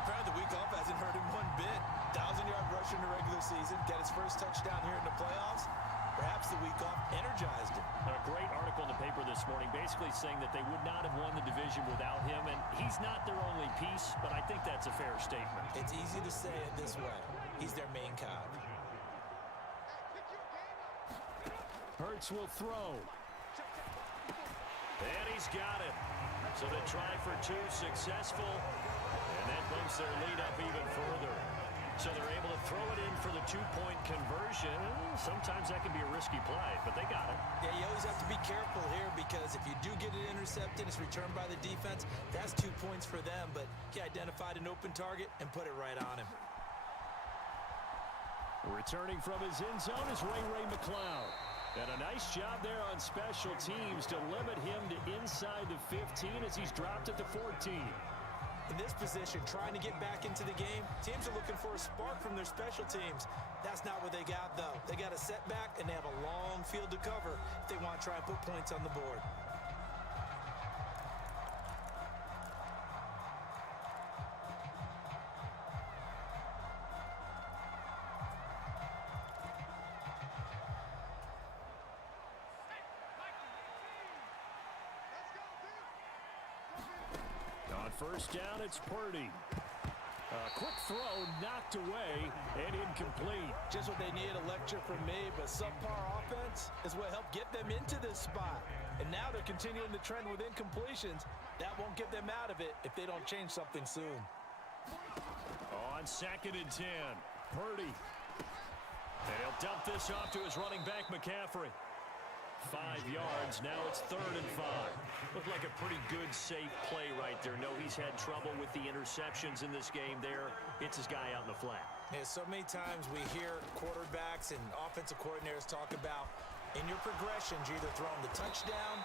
Apparently the week off hasn't hurt him one bit. 1,000-yard rusher in the regular season, got his first touchdown here in the playoffs. Perhaps the week off energized him. A great article in the paper this morning basically saying that they would not have won the division without him, and he's not their only piece, but I think that's a fair statement. It's easy to say it this way. He's their main cog. Hurts will throw. And he's got it. So they try for two, successful. And that bumps their lead up even further. So they're able to throw it in for the two-point conversion. Sometimes that can be a risky play, but they got it. Yeah, you always have to be careful here because if you do get it intercepted, it's returned by the defense. That's 2 points for them, but he identified an open target and put it right on him. Returning from his end zone is Ray McCloud. And a nice job there on special teams to limit him to inside the 15 as he's dropped at the 14. In this position, trying to get back into the game, teams are looking for a spark from their special teams. That's not what they got, though. They got a setback, and they have a long field to cover if they want to try and put points on the board. First down, it's Purdy. A quick throw knocked away and incomplete. Just what they need, a lecture from me, but subpar offense is what helped get them into this spot. And now they're continuing the trend with incompletions. That won't get them out of it if they don't change something soon. On 2nd and 10, Purdy. And he'll dump this off to his running back, McCaffrey. 5 yards, now it's 3rd and 5. Looked like a pretty good, safe play right there. No, he's had trouble with the interceptions in this game there. Hits his guy out in the flat. Yeah, so many times we hear quarterbacks and offensive coordinators talk about in your progressions, you're either throwing the touchdown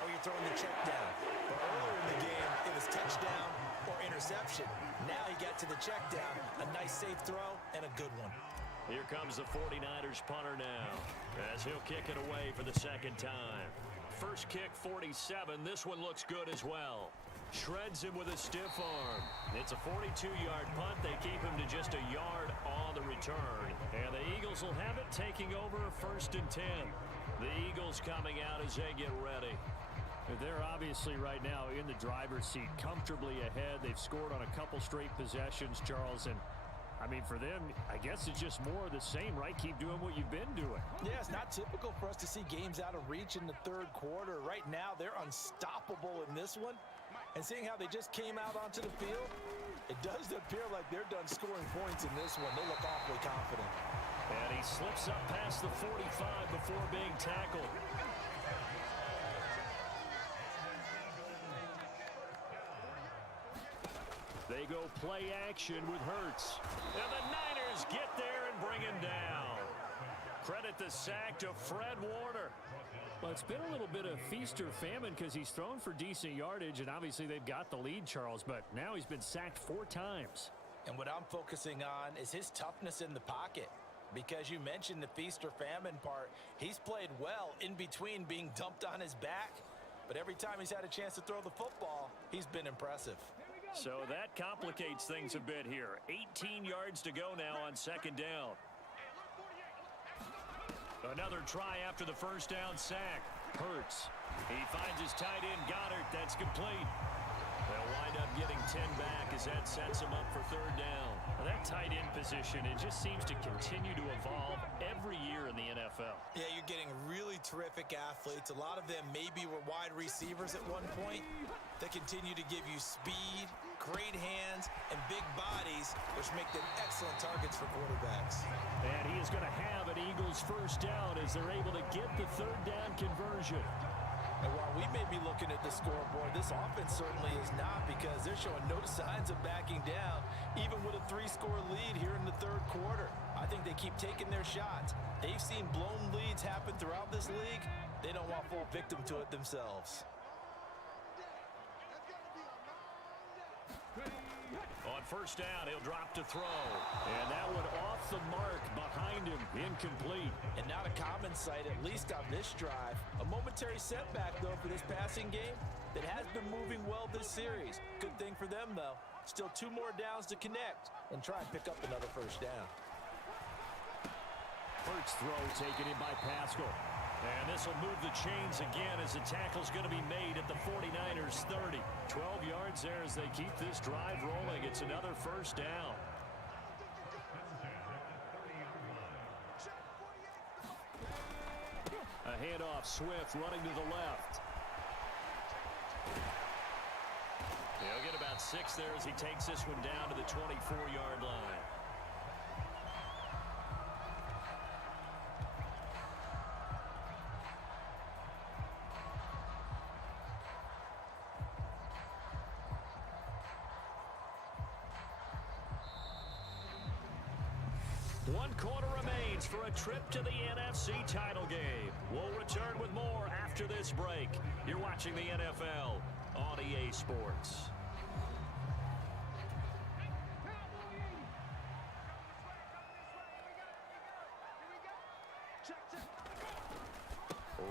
or you're throwing the check down. But earlier in the game, it was touchdown or interception. Now he got to the check down, a nice safe throw and a good one. Here comes the 49ers punter now as he'll kick it away for the second time. First kick, 47. This one looks good as well. Shreds him with a stiff arm. It's a 42-yard punt. They keep him to just a yard on the return. And the Eagles will have it taking over 1st and 10. The Eagles coming out as they get ready. They're obviously right now in the driver's seat, comfortably ahead. They've scored on a couple straight possessions, Charles, and I mean, for them, I guess it's just more of the same, right? Keep doing what you've been doing. Yeah, it's not typical for us to see games out of reach in the 3rd quarter. Right now, they're unstoppable in this one. And seeing how they just came out onto the field, it does appear like they're done scoring points in this one. They look awfully confident. And he slips up past the 45 before being tackled. They go play action with Hurts. And the Niners get there and bring him down. Credit the sack to Fred Warner. Well, it's been a little bit of feast or famine because he's thrown for decent yardage, and obviously they've got the lead, Charles, but now he's been sacked 4 times. And what I'm focusing on is his toughness in the pocket. Because you mentioned the feast or famine part, he's played well in between being dumped on his back. But every time he's had a chance to throw the football, he's been impressive. So that complicates things a bit here. 18 yards to go now on 2nd down. Another try after the first down sack. Hurts. He finds his tight end, Goddard. That's complete. They'll wind up getting 10 back as that sets him up for 3rd down. Now that tight end position, it just seems to continue to evolve every year in the NFL. Yeah, you're getting really terrific athletes. A lot of them maybe were wide receivers at one point. They continue to give you speed, great hands, and big bodies, which make them excellent targets for quarterbacks. And he is going to have an Eagles first down as they're able to get the 3rd down conversion. And while we may be looking at the scoreboard, this offense certainly is not, because they're showing no signs of backing down, even with a 3-score lead here in the third quarter. I think they keep taking their shots. They've seen blown leads happen throughout this league. They don't want to fall victim to it themselves. On first down, he'll drop to throw. And that one off the mark behind him, incomplete. And not a common sight, at least on this drive. A momentary setback, though, for this passing game that has been moving well this series. Good thing for them, though. Still 2 more downs to connect and try and pick up another first down. Hurts throw taken in by Pascal. And this will move the chains again as the tackle's going to be made at the 49ers 30. 12 yards there as they keep this drive rolling. It's another first down. A handoff, Swift running to the left. He'll get about 6 there as he takes this one down to the 24-yard line. One quarter remains for a trip to the NFC title game. We'll return with more after this break. You're watching the NFL on EA Sports.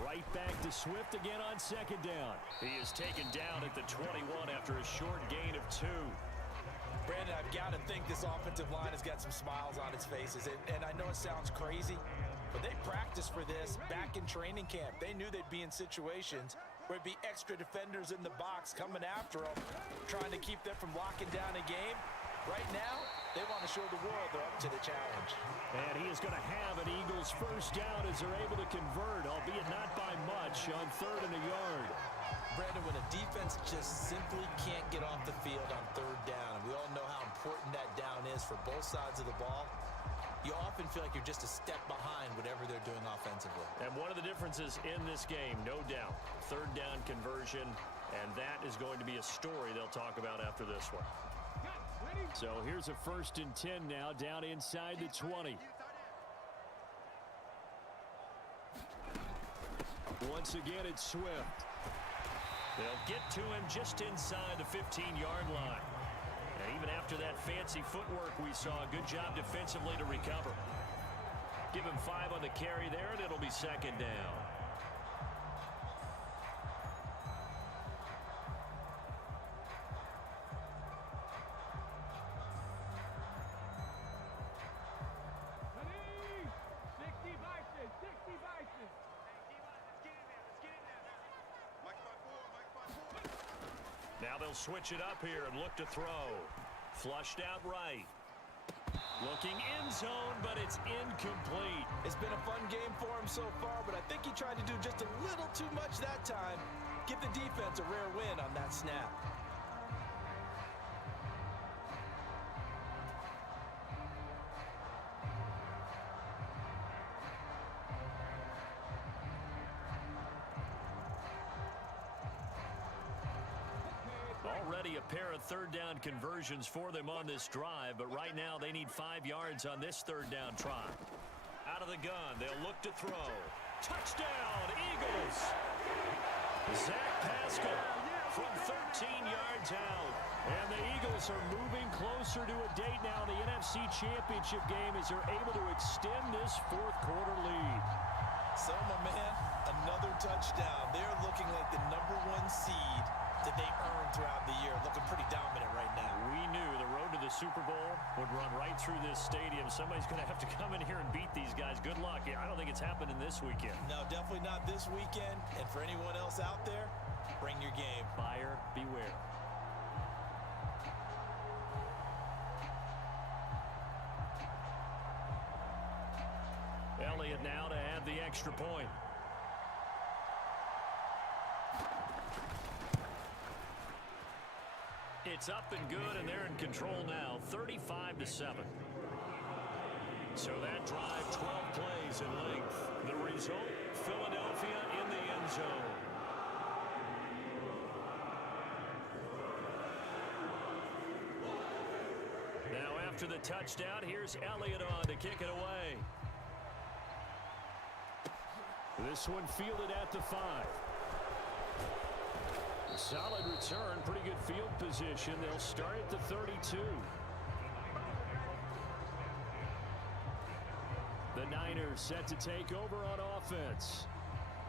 Right back to Swift again on second down. He is taken down at the 21 after a short gain of 2. Brandon, I've got to think this offensive line has got some smiles on its faces. And I know it sounds crazy, but they practiced for this back in training camp. They knew they'd be in situations where it'd be extra defenders in the box coming after them, trying to keep them from locking down a game. Right now, they want to show the world they're up to the challenge. And he is going to have an Eagles first down as they're able to convert, albeit not by much, on 3rd and a yard. Brandon, when a defense just simply can't get off the field on 3rd down, and we all know how important that down is for both sides of the ball, you often feel like you're just a step behind whatever they're doing offensively. And one of the differences in this game, no doubt, 3rd down conversion, and that is going to be a story they'll talk about after this one. So here's a 1st and 10 now, down inside the 20. Once again, it's Swift. They'll get to him just inside the 15-yard line. And even after that fancy footwork we saw, good job defensively to recover. Give him 5 on the carry there, and it'll be 2nd down. Now they'll switch it up here and look to throw. Flushed out right. Looking end zone, but it's incomplete. It's been a fun game for him so far, but I think he tried to do just a little too much that time. Give the defense a rare win on that snap. Already a pair of 3rd down conversions for them on this drive, but right now they need 5 yards on this 3rd down try. Out of the gun, they'll look to throw. Touchdown, Eagles! Zach Pascal from 13 yards out. And the Eagles are moving closer to a date now in the NFC Championship game as they're able to extend this 4th quarter lead. So, my man, another touchdown. They're looking like the #1 seed that they earned throughout the year. Looking pretty dominant right now. We knew the road to the Super Bowl would run right through this stadium. Somebody's going to have to come in here and beat these guys. Good luck. I don't think it's happening this weekend. No, definitely not this weekend. And for anyone else out there, bring your game. Buyer beware. Elliott now to add the extra point. It's up and good, and they're in control now, 35-7. So that drive, 12 plays in length. The result, Philadelphia in the end zone. after the touchdown. Here's Elliott on to kick it away. This one fielded at the 5. Solid return, pretty good field position. They'll start at the 32. The Niners set to take over on offense.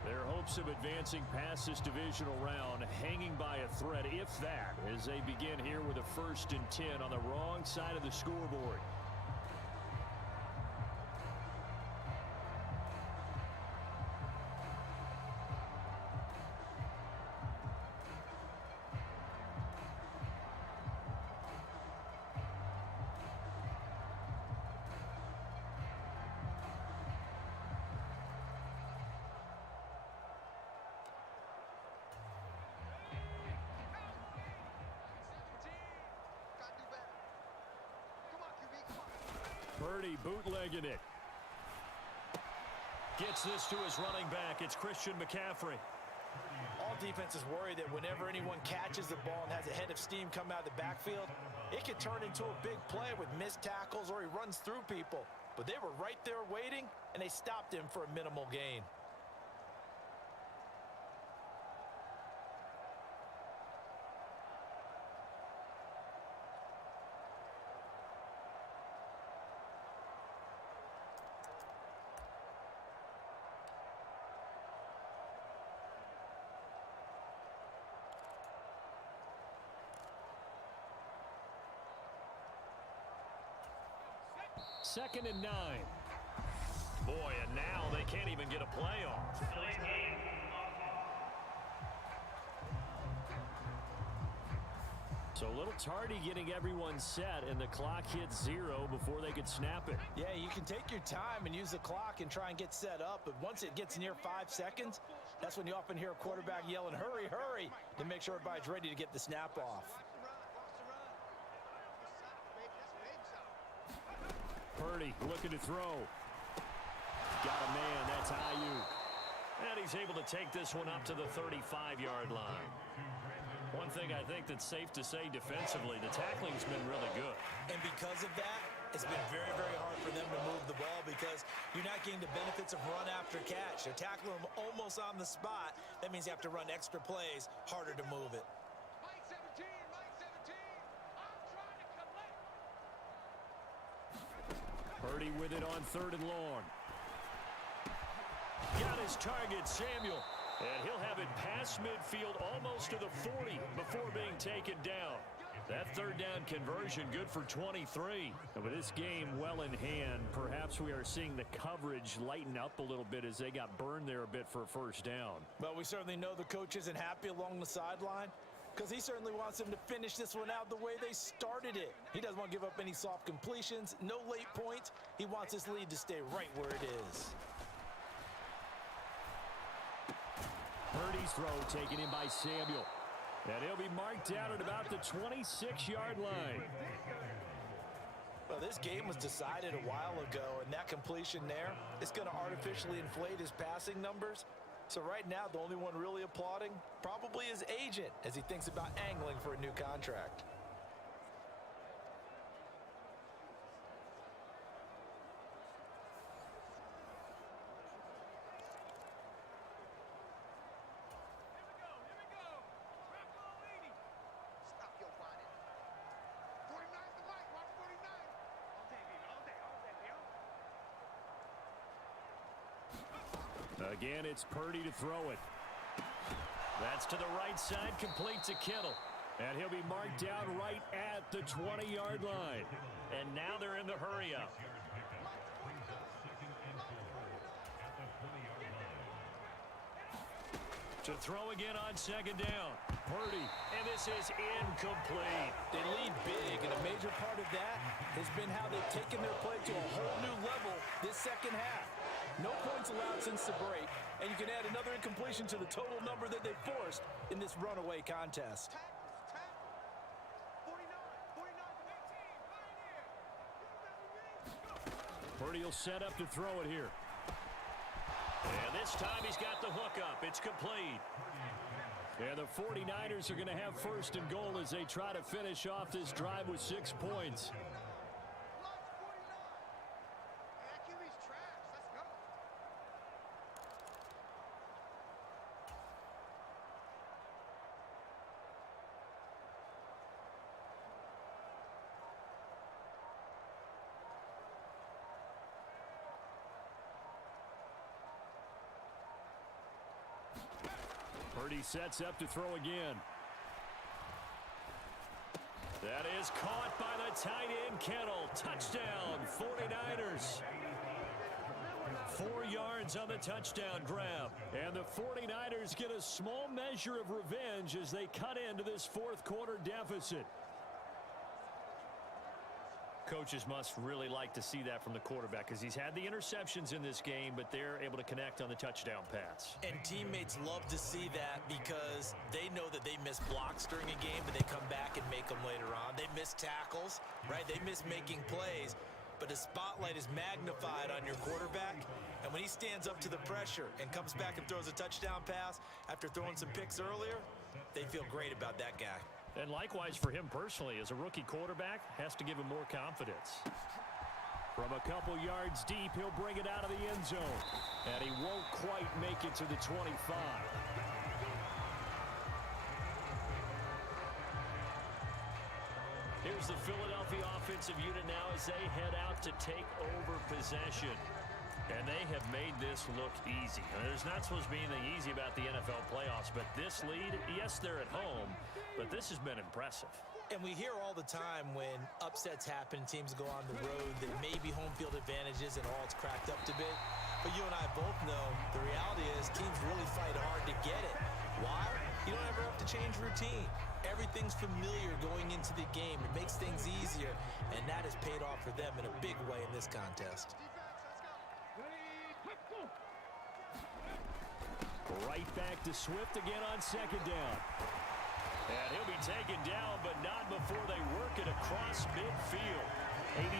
Their hopes of advancing past this divisional round hanging by a thread, if that, as they begin here with a 1st and 10 on the wrong side of the scoreboard. Purdy bootlegging it. Gets this to his running back. It's Christian McCaffrey. All defenses worry that whenever anyone catches the ball and has a head of steam come out of the backfield, it can turn into a big play with missed tackles or he runs through people. But they were right there waiting, and they stopped him for a minimal gain. Second and 9. Boy, and now they can't even get a play off. So a little tardy getting everyone set, and the clock hits 0 before they could snap it. Yeah, you can take your time and use the clock and try and get set up, but once it gets near 5 seconds, that's when you often hear a quarterback yelling, "Hurry, hurry," to make sure everybody's ready to get the snap off. Purdy looking to throw. Got a man, that's Ayuk. And he's able to take this one up to the 35-yard line. One thing I think that's safe to say defensively, the tackling's been really good. And because of that, it's been very, very hard for them to move the ball because you're not getting the benefits of run after catch. They're tackling them almost on the spot. That means you have to run extra plays, harder to move it. Purdy with it on 3rd and long. Got his target, Samuel. And he'll have it past midfield almost to the 40 before being taken down. That 3rd down conversion good for 23. And with this game well in hand, perhaps we are seeing the coverage lighten up a little bit as they got burned there a bit for a 1st down. Well, we certainly know the coach isn't happy along the sideline because he certainly wants them to finish this one out the way they started it. He doesn't want to give up any soft completions, no late points. He wants his lead to stay right where it is. Purdy's throw taken in by Samuel. And he'll be marked down at about the 26-yard line. Well, this game was decided a while ago, and that completion there is going to artificially inflate his passing numbers. So right now, the only one really applauding probably his agent as he thinks about angling for a new contract. Again, it's Purdy to throw it. That's to the right side, complete to Kittle. And he'll be marked down right at the 20-yard line. And now they're in the hurry-up. To throw again on 2nd down. Purdy, and this is incomplete. They lead big, and a major part of that has been how they've taken their play to a whole new level this 2nd half. No points allowed since the break, and you can add another incompletion to the total number that they forced in this runaway contest. Purdy will set up to throw it here. And this time he's got the hook up. It's complete. And the 49ers are going to have 1st and goal as they try to finish off this drive with 6 points. Purdy sets up to throw again. That is caught by the tight end, Kittle. Touchdown, 49ers. 4 yards on the touchdown grab. And the 49ers get a small measure of revenge as they cut into this fourth quarter deficit. Coaches must really like to see that from the quarterback because he's had the interceptions in this game, but they're able to connect on the touchdown pass. And teammates love to see that because they know that they miss blocks during a game, but they come back and make them later on. They miss tackles, right? They miss making plays, but the spotlight is magnified on your quarterback. And when he stands up to the pressure and comes back and throws a touchdown pass after throwing some picks earlier, they feel great about that guy. And likewise for him personally, as a rookie quarterback, has to give him more confidence. From a couple yards deep, he'll bring it out of the end zone. And he won't quite make it to the 25. Here's the Philadelphia offensive unit now as they head out to take over possession. And they have made this look easy. And there's not supposed to be anything easy about the NFL playoffs, but this lead, yes, they're at home, but this has been impressive. And we hear all the time when upsets happen, teams go on the road, that maybe home field advantages and all it's cracked up to be. But you and I both know the reality is teams really fight hard to get it. Why? You don't ever have to change routine. Everything's familiar going into the game. It makes things easier, and that has paid off for them in a big way in this contest. Right back to Swift again on second down. And he'll be taken down, but not before they work it across midfield.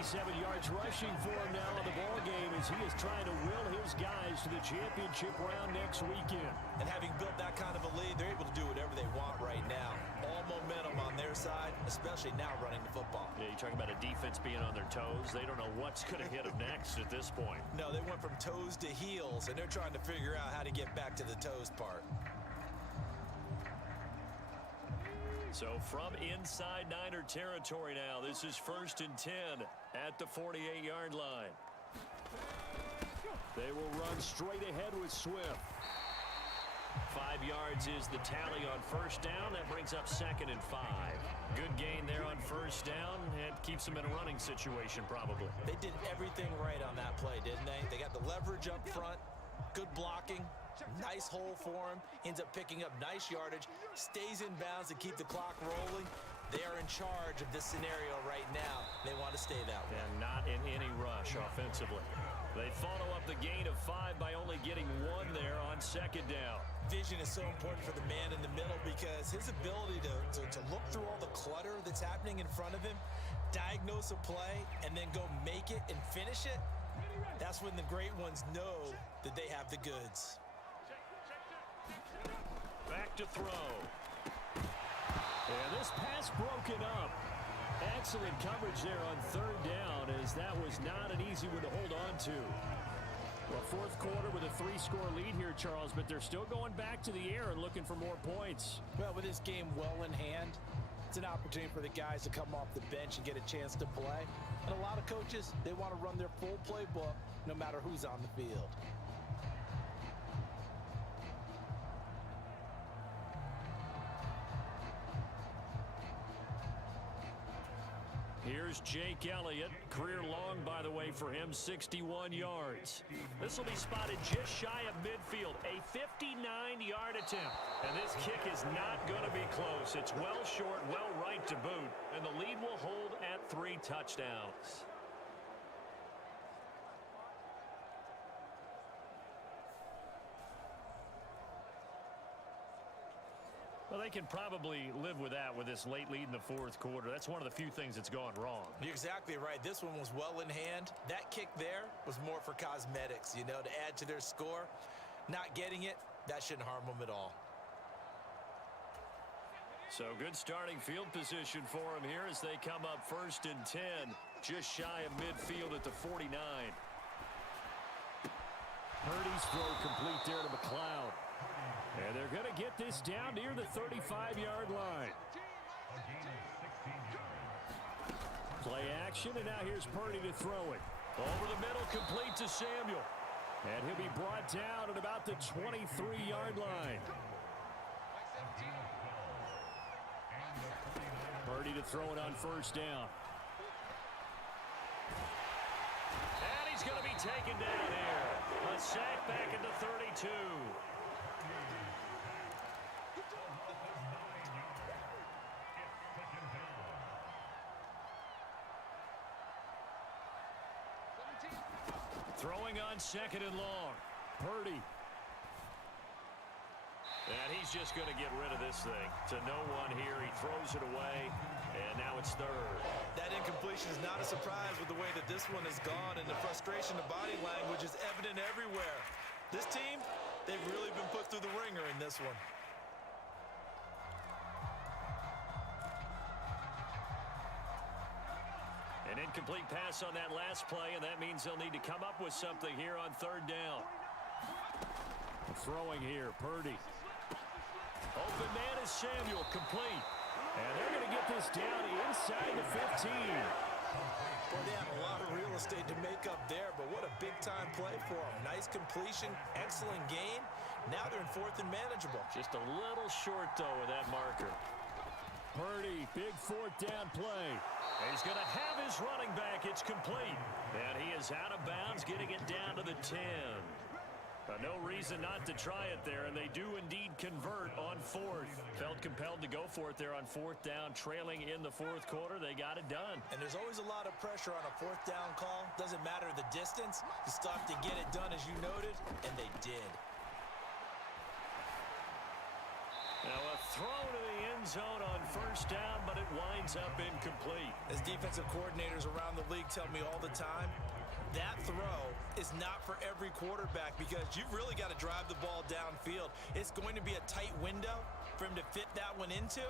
87 yards rushing for him now in the ball game as he is trying to will his guys to the championship round next weekend. And having built that kind of a lead, they're able to do whatever they want right now. All momentum on their side, especially now running the football. Yeah, you're talking about a defense being on their toes. They don't know what's going to hit them next at this point. No, they went from toes to heels, and they're trying to figure out how to get back to the toes part. So from inside Niner territory now, this is 1st and 10 at the 48-yard line. They will run straight ahead with Swift. 5 yards is the tally on first down. That brings up 2nd and 5. Good gain there on first down. It keeps them in a running situation probably. They did everything right on that play, didn't they? They got the leverage up front, good blocking. Nice hole for him. Ends up picking up nice yardage. Stays in bounds to keep the clock rolling. They are in charge of this scenario right now. They want to stay that way. And not in any rush offensively. They follow up the gain of 5 by only getting 1 there on second down. Vision is so important for the man in the middle because his ability to look through all the clutter that's happening in front of him, diagnose a play, and then go make it and finish it, that's when the great ones know that they have the goods. Back to throw. And this pass broken up. Excellent coverage there on third down as that was not an easy one to hold on to. Well, fourth quarter with a 3-score lead here, Charles, but they're still going back to the air and looking for more points. Well, with this game well in hand, it's an opportunity for the guys to come off the bench and get a chance to play. And a lot of coaches, they want to run their full playbook no matter who's on the field. Here's Jake Elliott. Career long, by the way, for him, 61 yards. This will be spotted just shy of midfield. A 59-yard attempt. And this kick is not going to be close. It's well short, well right to boot. And the lead will hold at 3 touchdowns. Well, they can probably live with that with this late lead in the fourth quarter. That's one of the few things that's gone wrong. You're exactly right. This one was well in hand. That kick there was more for cosmetics, you know, to add to their score. Not getting it, that shouldn't harm them at all. So good starting field position for them here as they come up 1st and 10, just shy of midfield at the 49. Purdy's throw complete there to McLeod. And they're going to get this down near the 35-yard line. Play action, and now here's Purdy to throw it. Over the middle, complete to Samuel. And he'll be brought down at about the 23-yard line. Purdy to throw it on first down. And he's going to be taken down here. A sack back at the 32. Throwing on second and long. Purdy. And he's just going to get rid of this thing. To no one here. He throws it away. And now it's third. That incompletion is not a surprise with the way that this one has gone, and the frustration of body language is evident everywhere. This team, they've really been put through the ringer in this one. An incomplete pass on that last play, and that means they'll need to come up with something here on third down. Throwing here, Purdy. Open man is Samuel, complete. And they're going to get this down inside the 15. Well, they have a lot of real estate to make up there, but what a big-time play for them. Nice completion, excellent gain. Now they're in fourth and manageable. Just a little short, though, with that marker. Purdy, big fourth down play. He's going to have his running back. It's complete. And he is out of bounds, getting it down to the 10. No reason not to try it there, and they do indeed convert on fourth. Felt compelled to go for it there on fourth down, trailing in the fourth quarter. They got it done. And there's always a lot of pressure on a fourth down call. Doesn't matter the distance. You still have to get it done, as you noted, and they did. Now a throw to the end zone on first down, but it winds up incomplete. As defensive coordinators around the league tell me all the time, that throw is not for every quarterback because you've really got to drive the ball downfield. It's going to be a tight window for him to fit that one into.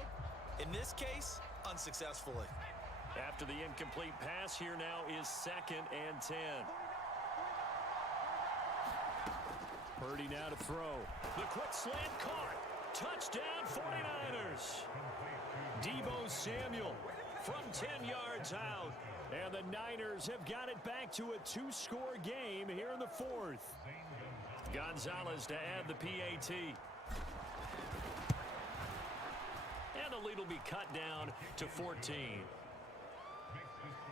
In this case, unsuccessfully. After the incomplete pass, here now is second and 10. Purdy now to throw. The quick slant caught. Touchdown 49ers. Deebo Samuel from 10 yards out. And the Niners have got it back to a two-score game here in the fourth. Gonzalez to add the PAT. And the lead will be cut down to 14.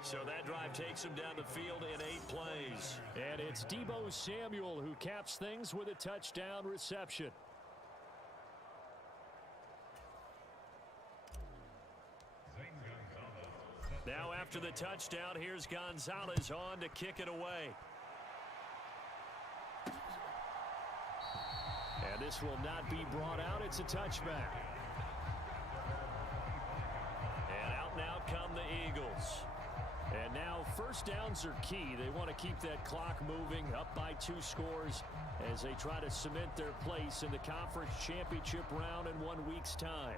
So that drive takes him down the field in 8 plays. And it's Deebo Samuel who caps things with a touchdown reception. Now after the touchdown, here's Gonzalez on to kick it away. And this will not be brought out. It's a touchback. And out now come the Eagles. And now first downs are key. They want to keep that clock moving, up by 2 scores as they try to cement their place in the conference championship round in 1 week's time.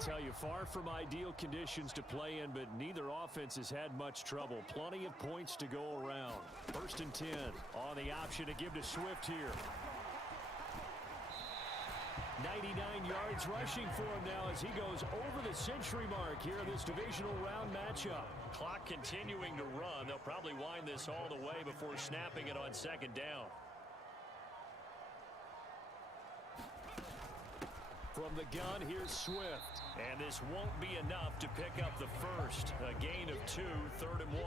Tell you, far from ideal conditions to play in, but neither offense has had much trouble. Plenty of points to go around. First and 10 on the option to give to Swift here. 99 yards rushing for him now as he goes over the century mark here in this divisional round matchup. Clock continuing to run. They'll probably wind this all the way before snapping it on second down. From the gun, here's Swift. And this won't be enough to pick up the first. A gain of 2, 3rd and 1.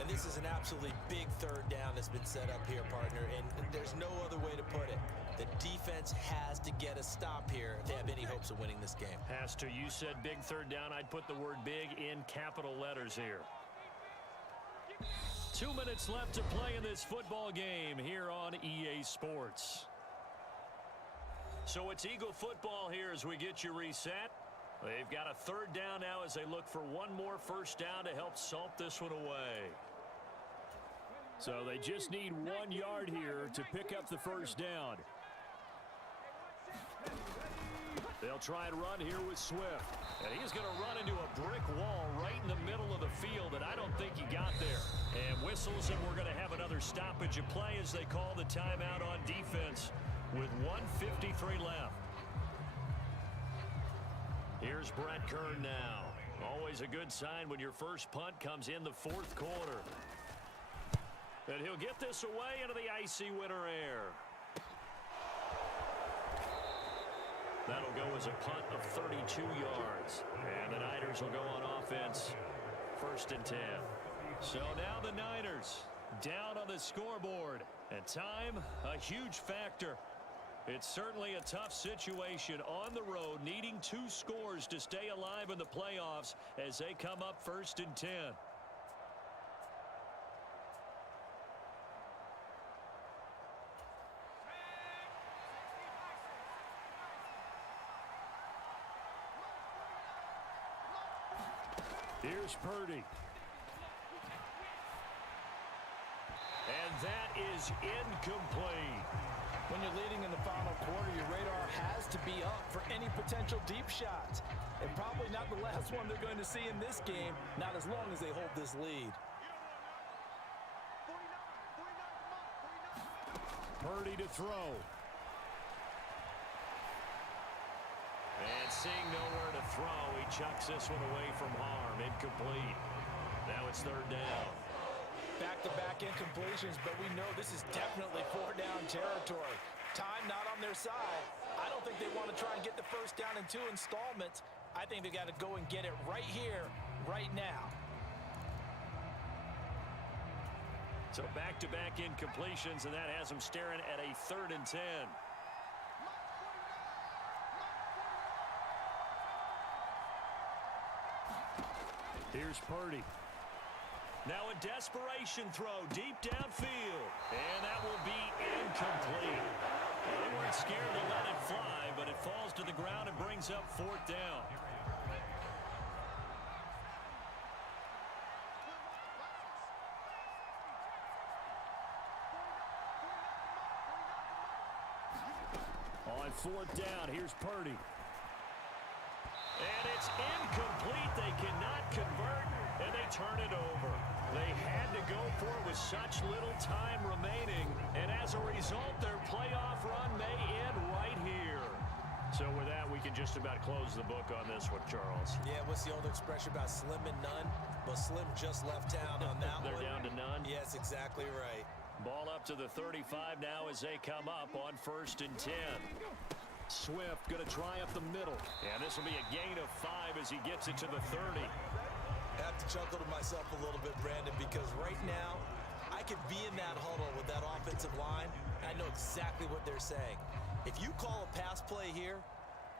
And this is an absolutely big third down that's been set up here, partner, and there's no other way to put it. The defense has to get a stop here if they have any hopes of winning this game. Has to. You said big third down. I'd put the word big in capital letters here. 2 minutes left to play in this football game here on EA Sports. So it's Eagle football here as we get you reset. They've got a third down now as they look for one more first down to help salt this one away. So they just need 1 yard here to pick up the first down. They'll try and run here with Swift. And he's going to run into a brick wall right in the middle of the field, and I don't think he got there. And whistles, and we're going to have another stoppage of play as they call the timeout on defense with 1:53 left. Here's Brett Kern now. Always always a good sign when your first punt comes in the fourth quarter. And he'll get this away into the icy winter air. That'll go as a punt of 32 yards. And the Niners will go on offense, 1st and 10. So now the Niners down on the scoreboard. And time, a huge factor. It's certainly a tough situation on the road, needing 2 scores to stay alive in the playoffs as they come up 1st and 10. Here's Purdy. And that is incomplete. When you're leading in the final quarter, your radar has to be up for any potential deep shots. And probably not the last one they're going to see in this game, not as long as they hold this lead. Purdy to throw. And seeing nowhere to throw, he chucks this one away from harm. Incomplete. Now it's 3rd down. Back-to-back incompletions, but we know this is definitely 4-down territory. Time not on their side. I don't think they want to try and get the first down in 2 installments. I think they got to go and get it right here, right now. So back-to-back incompletions, and that has them staring at a 3rd and 10. Here's Purdy. Now a desperation throw deep downfield. And that will be incomplete. Well, they weren't scared to let it fly, but it falls to the ground and brings up 4th down. On 4th down, here's Purdy. And it's incomplete. They cannot convert, and they turn it over. They had to go for it with such little time remaining, and as a result, their playoff run may end right here. So with that, we can just about close the book on this one, Charles. Yeah, what's the old expression about slim and none? Well, Slim just left town on that They're one. down to none? Yes, exactly right. Ball up to the 35 now as they come up on 1st and 10. Swift going to try up the middle. And this will be a gain of 5 as he gets it to the 30. I have to chuckle to myself a little bit, Brandon, because right now I could be in that huddle with that offensive line. I know exactly what they're saying. If you call a pass play here,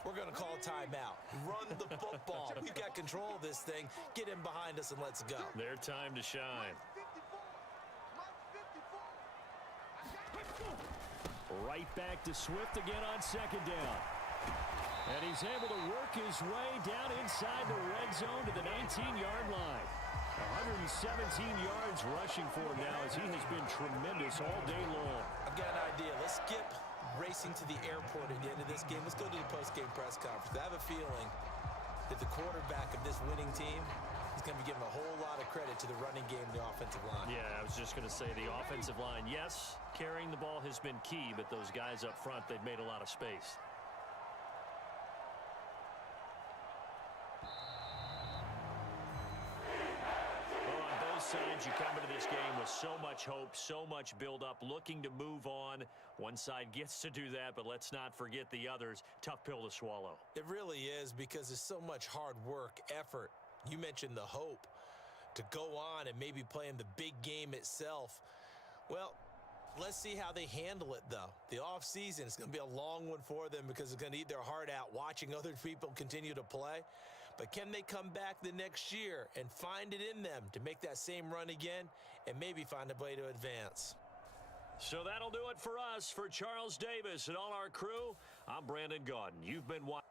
we're going to call a timeout. Run the football. We've got control of this thing. Get in behind us and let's go. Their time to shine. Right back to Swift again on 2nd down. And he's able to work his way down inside the red zone to the 19-yard line. 117 yards rushing for him now as he has been tremendous all day long. I've got an idea. Let's skip racing to the airport at the end of this game. Let's go to the post-game press conference. I have a feeling that the quarterback of this winning team is going to be given a whole lot of credit to the running game and the offensive line. Yeah, I was just going to say the offensive line, yes, carrying the ball has been key, but those guys up front, they've made a lot of space. Well, on both sides, you come into this game with so much hope, so much build-up, looking to move on. One side gets to do that, but let's not forget the others. Tough pill to swallow. It really is, because there's so much hard work, effort. You mentioned the hope to go on and maybe play in the big game itself. Well, let's see how they handle it, though. The offseason is going to be a long one for them because it's going to eat their heart out watching other people continue to play. But can they come back the next year and find it in them to make that same run again and maybe find a way to advance? So that'll do it for us. For Charles Davis and all our crew, I'm Brandon Gaudin. You've been watching.